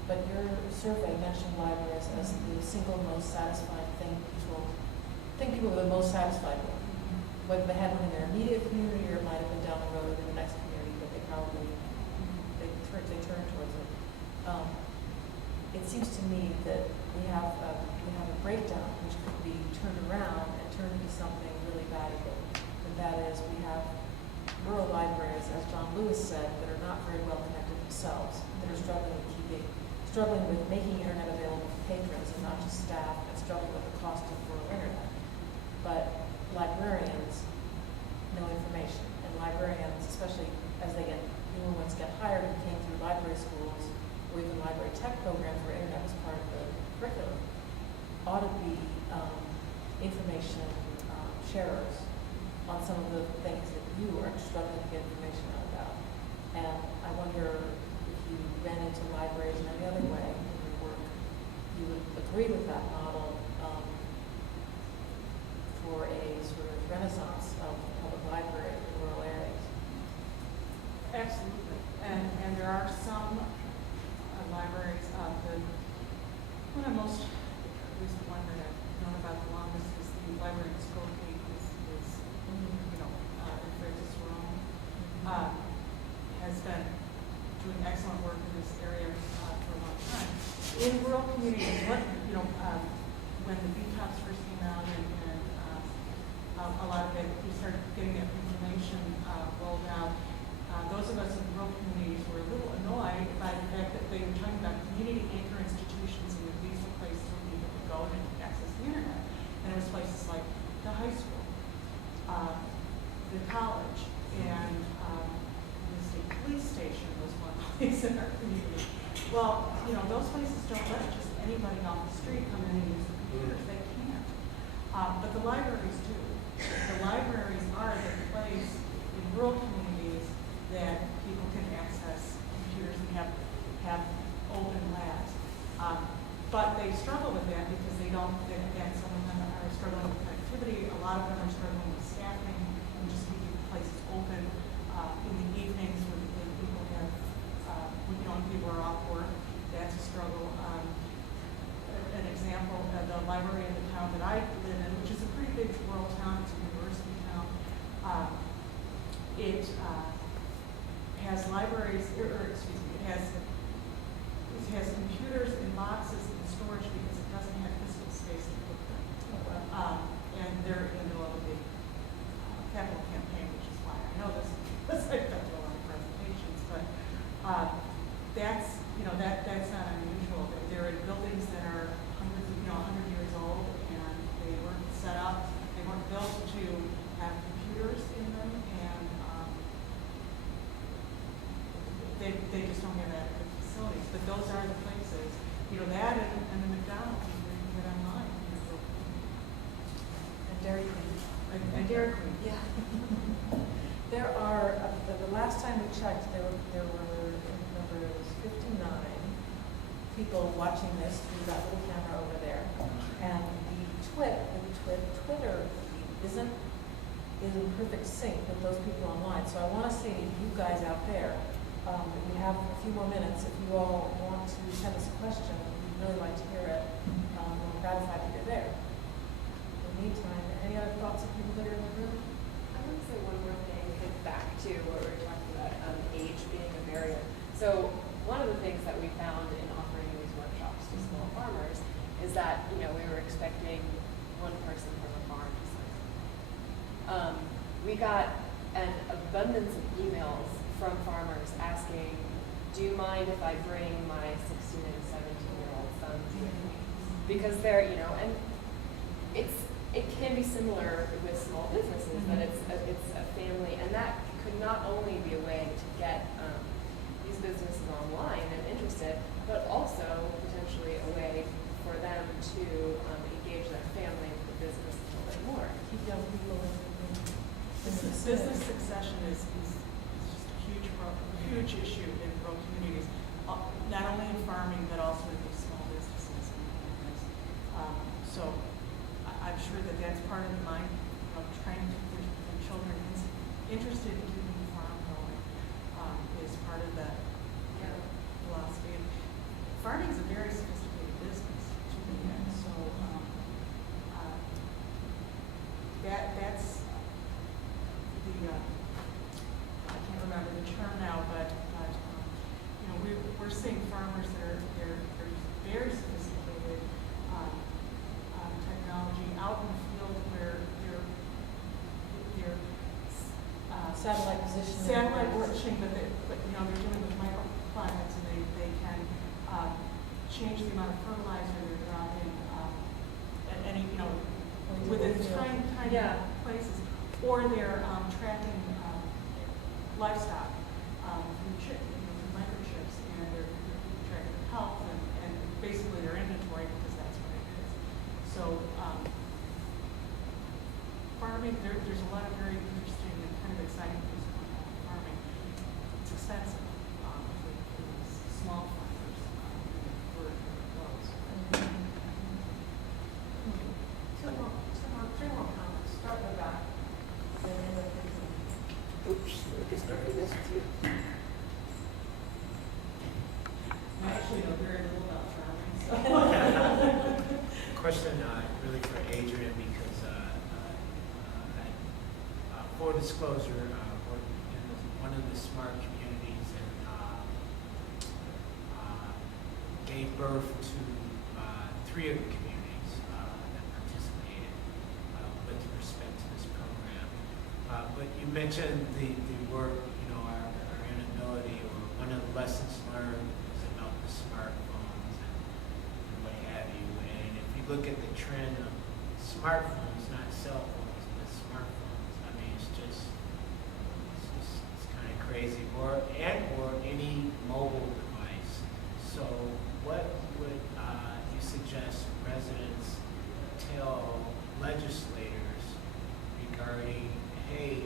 but your survey mentioned libraries as the single most satisfied thing people were the most satisfied with. Whether they had one in their immediate community or it might have been down the road in the next community, but they probably, they turn towards it. It seems to me that we have a breakdown which could be turned around and turned into something really valuable. And that is, we have rural libraries, as John Lewis said, that are not very well connected themselves, that are struggling with making internet available to patrons and not just staff, and struggling with the cost of rural internet. But librarians know information, and librarians, especially as they newer ones get hired and came through library schools or even library tech programs where internet was part of the curriculum, ought to be information sharers on some of the things that you are struggling to get information out about. And I wonder if you ran into libraries in any other way in your work, you would agree with that model for a sort of renaissance of the public library in rural areas. Absolutely. And there are some libraries, the one of most, at least the one that I've known about the longest is the library in Champaign in Francis Rome, has been doing excellent work in this area for a long time. In rural communities, when the VTOPs first came out and a lot of it, we started getting that information rolled out. Those of us in rural communities were a little annoyed by the fact that they were talking about community anchor institutions and that these were places where people could go and access the internet. And it was places like the high school, the college, and the state police station was one place in our community. Well, those places don't let just anybody off the street come in and use the computers. They can't. But the libraries do. The libraries are the place in rural communities that people can access computers and have open labs. But they struggle with that because they don't, again, some of them are struggling with connectivity, a lot of them are struggling with staffing, and just keeping places open in the evenings when people have, when people are off work. That's a struggle. An example, the library in the town that I live in, which is a pretty big rural town, it's a university town, it has libraries, it has computers in boxes in storage because it doesn't have physical space to put them. And they're in the middle of a big capital campaign, which is why I know this, because I've done a lot of presentations, but that's not unusual. They're in buildings that are hundreds of, 100 years old, and they weren't set up, they weren't built to have computers in them, and they just don't have adequate facilities. But those are the places, that and the McDonald's is where you can get online. And Dairy Queen. And Dairy Queen. Yeah. There are, the last time we checked, there were 59 people watching this through that little camera over there. And the Twitter feed isn't in perfect sync with those people online. So I want to say to you guys out there, we have a few more minutes. If you all want to send us a question, we'd really like to hear it. We're gratified that you're there. In the meantime, any other thoughts of people that are in the room? I want to say one more thing, think back to what we were talking about, age being a barrier. So one of the things that we found in offering these workshops to small farmers is that, we were expecting one person from a farm to sign. We got an abundance of emails from farmers asking, do you mind if I bring my 16 and 17-year-old sons with me? Because they're, and it can be similar with small businesses, that it's a family, and that could not only be a way to get these businesses online and interested, but also potentially a way for them to engage their family with the business a little bit more. Keep young people in Business succession is just a huge issue in rural communities, not only in farming, but also in these small businesses and families. So I'm sure that that's part of the mind of trying to get children interested in keeping the farm going is part of the philosophy. And farming is a very sophisticated business to be in, so that's the I can't remember the term now, but we're seeing farmers that they're very sophisticated technology out in the field where they're satellite positioning. Satellite positioning, but they're doing with microclimates, and they can change the amount of fertilizer they're dropping at any within tiny places, or they're tracking livestock through microchips, and they're tracking health and basically their inventory, because that's what it is. So farming, there's a lot of very interesting and kind of exciting things going on in farming. It's expensive, for these small farmers, where it goes. Two more comments, start with that. Oops, I guess I did this too. I actually know very little about farming, so. Question really for Adrian because for disclosure, we're in one of the smart communities and gave birth to 3 of the communities that participated with respect to this program. But you mentioned the work, our inability, or one of the lessons learned is about the smartphones and what have you. And if you look at the trend of smartphones, not cell phones, but smartphones, I mean, it's kind of crazy. Or any mobile device. So what would you suggest residents tell legislators regarding, hey,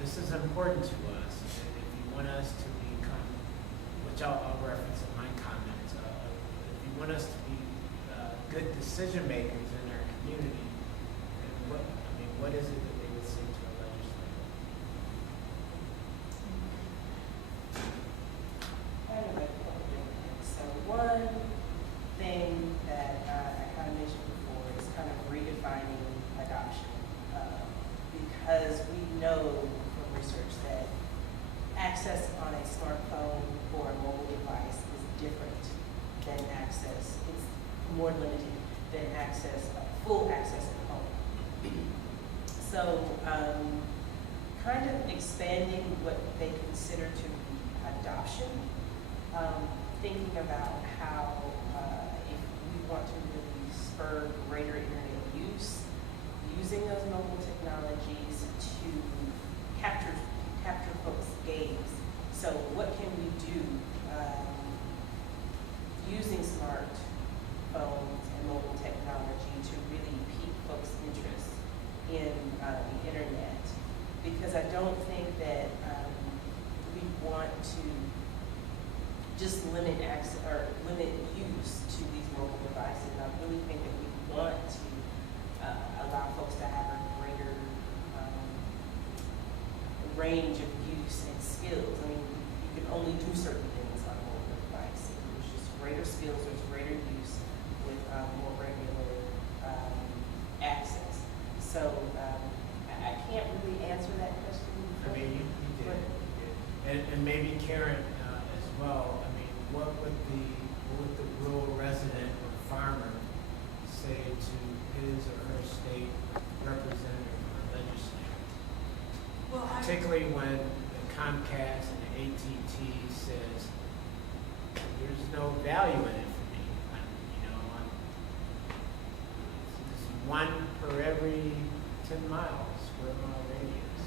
this is important to us. If you want us to become, which I'll reference in my comments, if you want us to be good decision makers in our community, then what is it that they would say to a legislator? Kind of a couple different things. So one thing that I kind of mentioned before is kind of redefining adoption. Because we know from research that access on a smartphone or a mobile device is different than access, it's more limited than full access at home. So kind of expanding what they consider to be adoption, thinking about how if we want to really spur greater internet use, using those mobile technologies to capture folks' gaze. So what can we do using smartphones and mobile technology to really pique folks' interest in the internet? Because I don't think that we want to just limit access or limit use to these mobile devices. I really think that we want to allow folks to have a greater range of use and skills. I mean, you can only do certain things on a mobile device. There's just greater skills, there's greater use with more regular access. So I can't really answer that question. I mean, you did. And maybe Karen as well. I mean, what would the rural resident or farmer say to his or her state representative or legislator? Well, Particularly when the Comcast and the AT&T says there's no value in it for me. It's one per every 10 miles, square mile radius.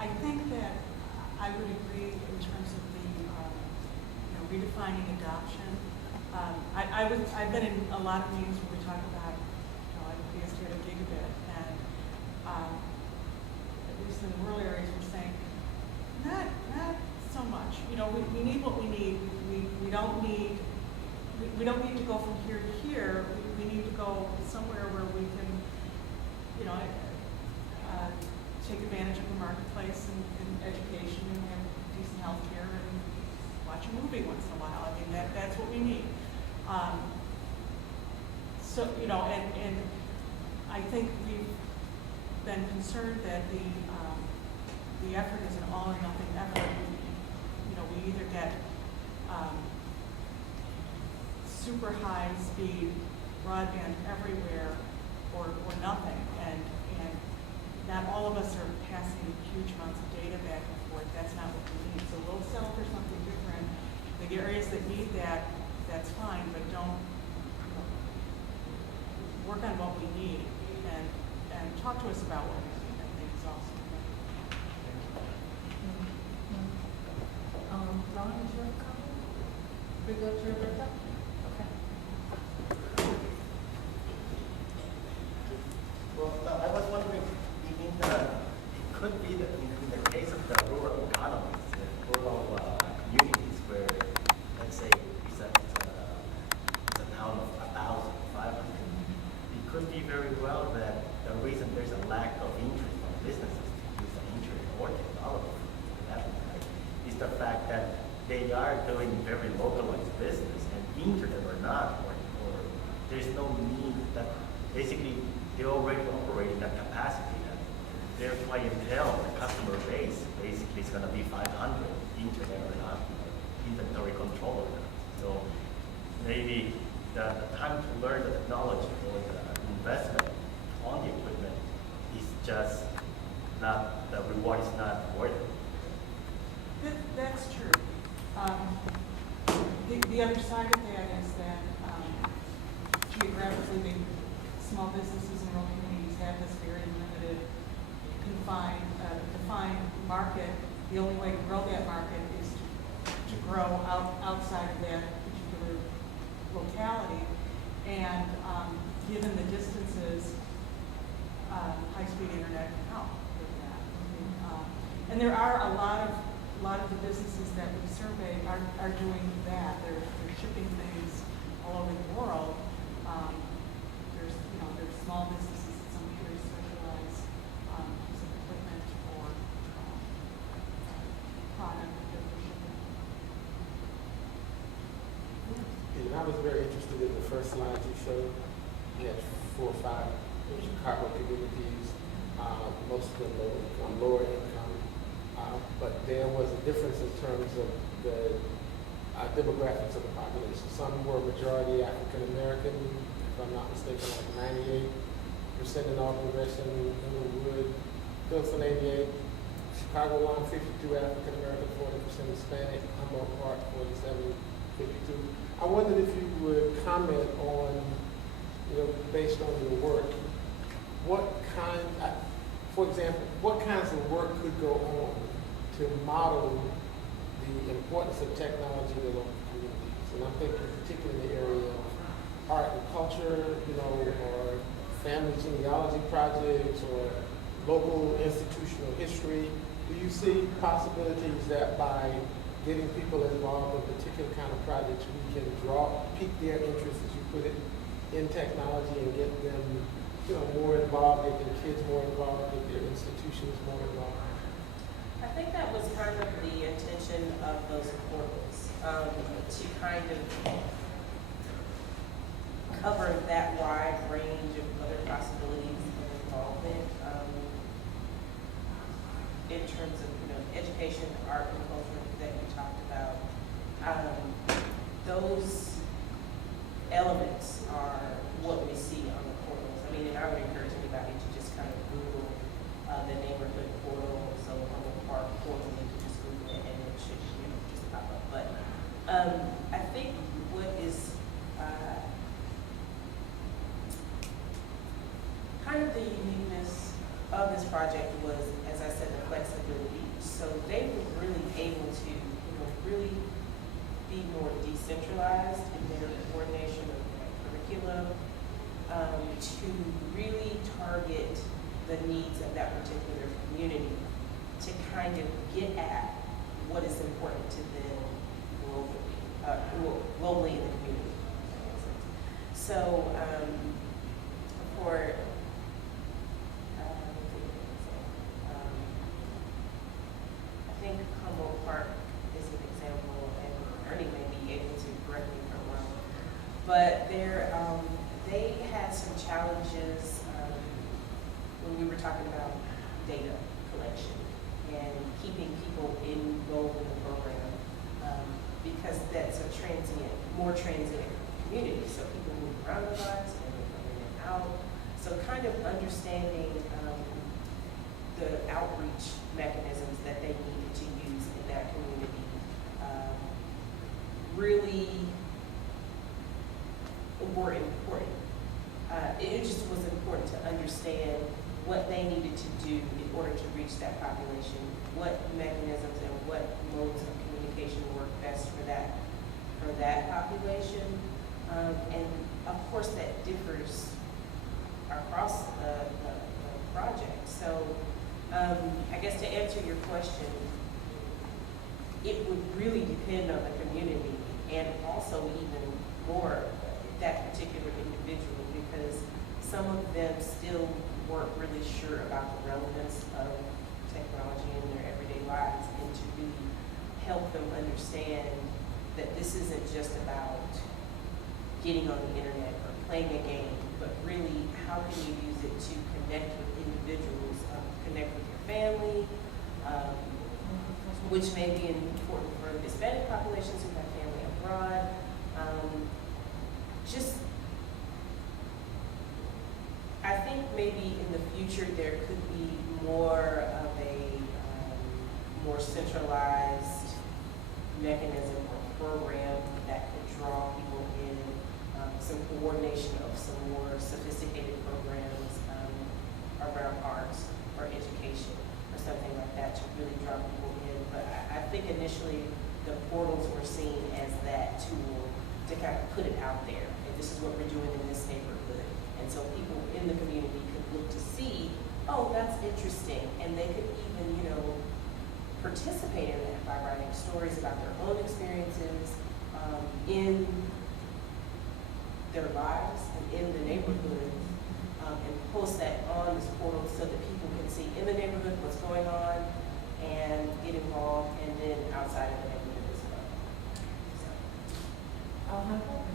I think that I would agree in terms of the, redefining adoption. I've been in a lot of meetings where we talk about, I used to get a gigabit, and at least in the rural areas, we're saying, not so much. We need what we need. We don't need to go from here to here. We need to go somewhere where we can, take advantage of the marketplace and education and have decent health care and watch a movie once in a while. I mean, that's what we need. And I think we've been concerned that the effort is an all or nothing effort. We either get super high speed broadband everywhere or nothing, and not all of us are passing huge amounts of data back and forth. That's not what we need. So we'll settle for something different. The areas that need that, that's fine, but don't work on what we need and talk to us about what we need. I think is awesome. Ron, is your comment? Rebecca? Okay. fact that they are doing very localized business and internet or not, or there's no need that basically they're already operating at capacity. That their clientele, the customer base, basically is going to be 500, internet or not, inventory control or not. So maybe the time to learn the technology or the investment on the equipment is just not, the reward is not worth it. That's true. The other side of that is that geographically, small businesses in rural communities have this very limited, defined market. The only way to grow that market is to grow outside of that particular locality. And given the distances, high-speed internet can help with that. And there are a lot of the businesses that we surveyed are doing that. They're shipping things all over the world. There's small businesses that some very specialize some equipment or product that they're shipping. And I was very interested in the first slide you showed. You had 4 or 5 Chicago communities, most of them lower income, but there was a difference in terms of the demographics of the population. Some were majority African American, if I'm not mistaken, like 98% in Albany, Gresham, Inglewood, Pilsen 88, Chicago 152 African American, 40% Hispanic, Humboldt Park 47, 52. I wondered if you would comment on, based on your work, for example, what kinds of work could go on to model the importance of technology in local communities? And I'm thinking particularly in the area of art and culture, or family genealogy projects, or local institutional history. Do you see possibilities that by getting people involved in particular kind of projects, we can pique their interest, as you put it, in technology and get them more involved, get their kids more involved, get their institutions more involved? I think that was kind of the intention of those portals, to kind of cover that wide range of other possibilities of involvement in terms of education, art, and culture that you talked about. Those elements are what we see on the portals. I mean, and I would encourage anybody to just kind of Google the neighborhood portal, so Humboldt Park portal, you can just Google it and it should just pop up. But I think what is kind of the uniqueness of this project was, as I said, the flexibility. So they were really able to, really be more decentralized in their coordination of curriculum, to really target the needs of that particular community, to kind of get at what is important to them globally in the community. So for I think Humboldt Park is an example, and Ernie may be able to correct me if I'm wrong, but they had some challenges when we were talking about data collection and keeping people enrolled in the program, because that's a more transient community, so people move around their lives and they come in and out. So kind of understanding the outreach mechanisms that they needed to use in that community really were important. It just was important to understand what they needed to do in order to reach that population, what mechanisms and what modes of communication work best for that population. And of course that differs across the project. So I guess to answer your question, it would really depend on the community and also even more that particular individual, because some of them still weren't really sure about the relevance of technology in their everyday lives, and to really help them understand that this isn't just about getting on the internet or playing a game, but really how can you use it to connect with individuals, connect with your family, which may be important for Hispanic populations who have family abroad. I think maybe in the future there could be more of a more centralized mechanism or program that could draw people in, some coordination of some more sophisticated programs around arts or education or something like that to really draw people in. But I think initially the portals were seen as that tool to kind of put it out there. And this is what we're doing in this neighborhood. And so people in the community could look to see, oh, that's interesting. And they could even, participate in that by writing stories about their own experiences in their lives and in the neighborhood, and post that on this portal so that people can see in the neighborhood what's going on and get involved, and then outside of the neighborhood as well. So. Alejandro?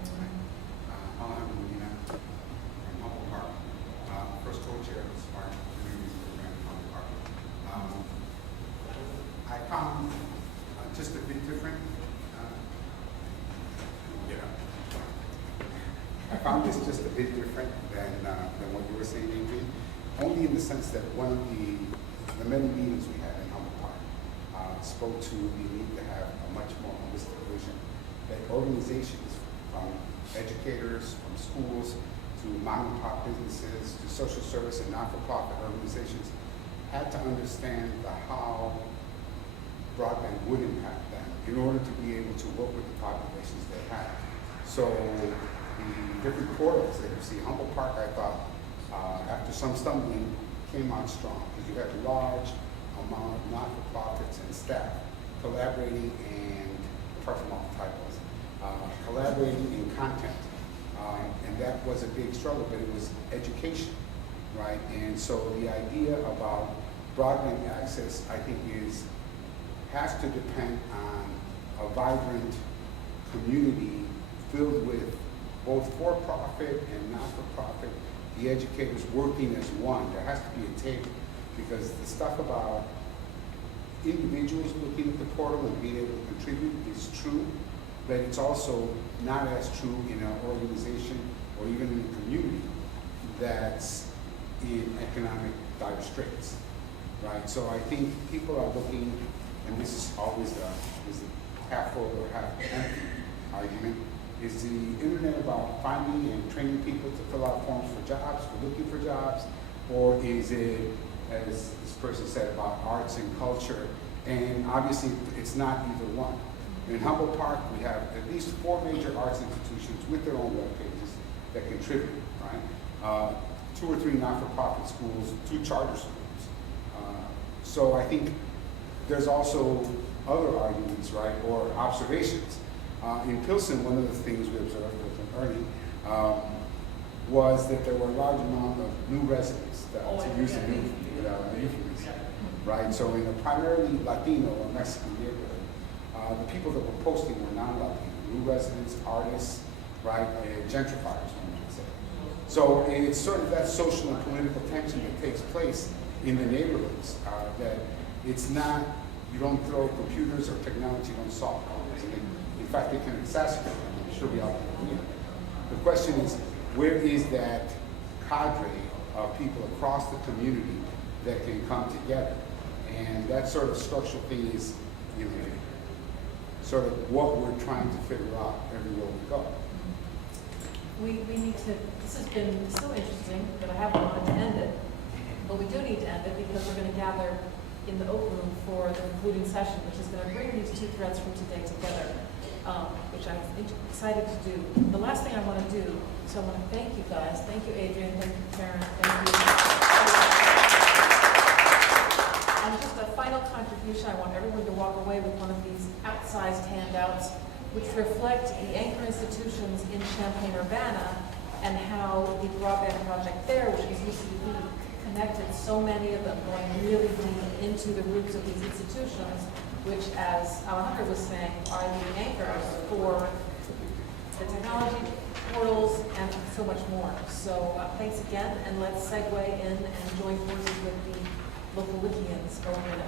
Alejandro Medina from Humboldt Park, first co-chair of the Smart Communities Program in Humboldt Park. I found just a bit different. I found this just a bit different than what you were saying, Adrian. Only in the sense that one of the many meetings we had in Humboldt Park spoke to the need to have a much more holistic vision. That organizations, from educators, from schools, to mom and pop businesses, to social service and not-for-profit organizations, had to understand how broadband would impact them in order to be able to work with the populations they have. So the different portals that you see, Humboldt Park, I thought, after some stumbling, came out strong because you had a large amount of not-for-profits and staff collaborating, and apart from all the typos, collaborating in content. And that was a big struggle, but it was education, right? And so the idea about broadband access, I think, has to depend on a vibrant community filled with both for-profit and not-for-profit, the educators working as one. There has to be a table, because the stuff about individuals looking at the portal and being able to contribute is true, but it's also not as true in an organization or even in a community that's in economic dire straits, right? So I think people are looking, and this is always the half full or half empty argument, is the internet about finding and training people to fill out forms for jobs, for looking for jobs, or is it, as this person said, about arts and culture? And obviously it's not either one. In Humboldt Park, we have at least 4 major arts institutions with their own web pages that contribute, right? 2 or 3 not-for-profit schools, 2 charter schools. So I think there's also other arguments, right, or observations. In Pilsen, one of the things we observed with Ernie was that there were a large amount of new residents, to use a new euphemism, right? So in a primarily Latino or Mexican neighborhood, the people that were posting were non-Latino, new residents, artists, right, gentrifiers, one might say. So it's sort of that social and political tension that takes place in the neighborhoods, that it's not, you don't throw computers or technology, don't solve problems. And in fact, it can exacerbate them. I'm sure we all agree. The question is, where is that cadre of people across the community that can come together? And that sort of structural thing is, sort of what we're trying to figure out everywhere we go. We need to, this has been so interesting that I haven't wanted to end it, but we do need to end it because we're going to gather in the open room for the concluding session, which is going to bring these 2 threads from today together, which I'm excited to do. The last thing I want to do, so I want to thank you guys. Thank you, Adrian. Thank you, Karen. Thank you. And just a final contribution, I want everyone to walk away with one of these outsized handouts, which reflect the anchor institutions in Champaign, Urbana, and how the broadband project there, which is UCB, connected so many of them, going really deep into the roots of these institutions, which, as Alejandro was saying, are the anchors for the technology portals and so much more. So thanks again, and let's segue in and join forces with the local Wikians over in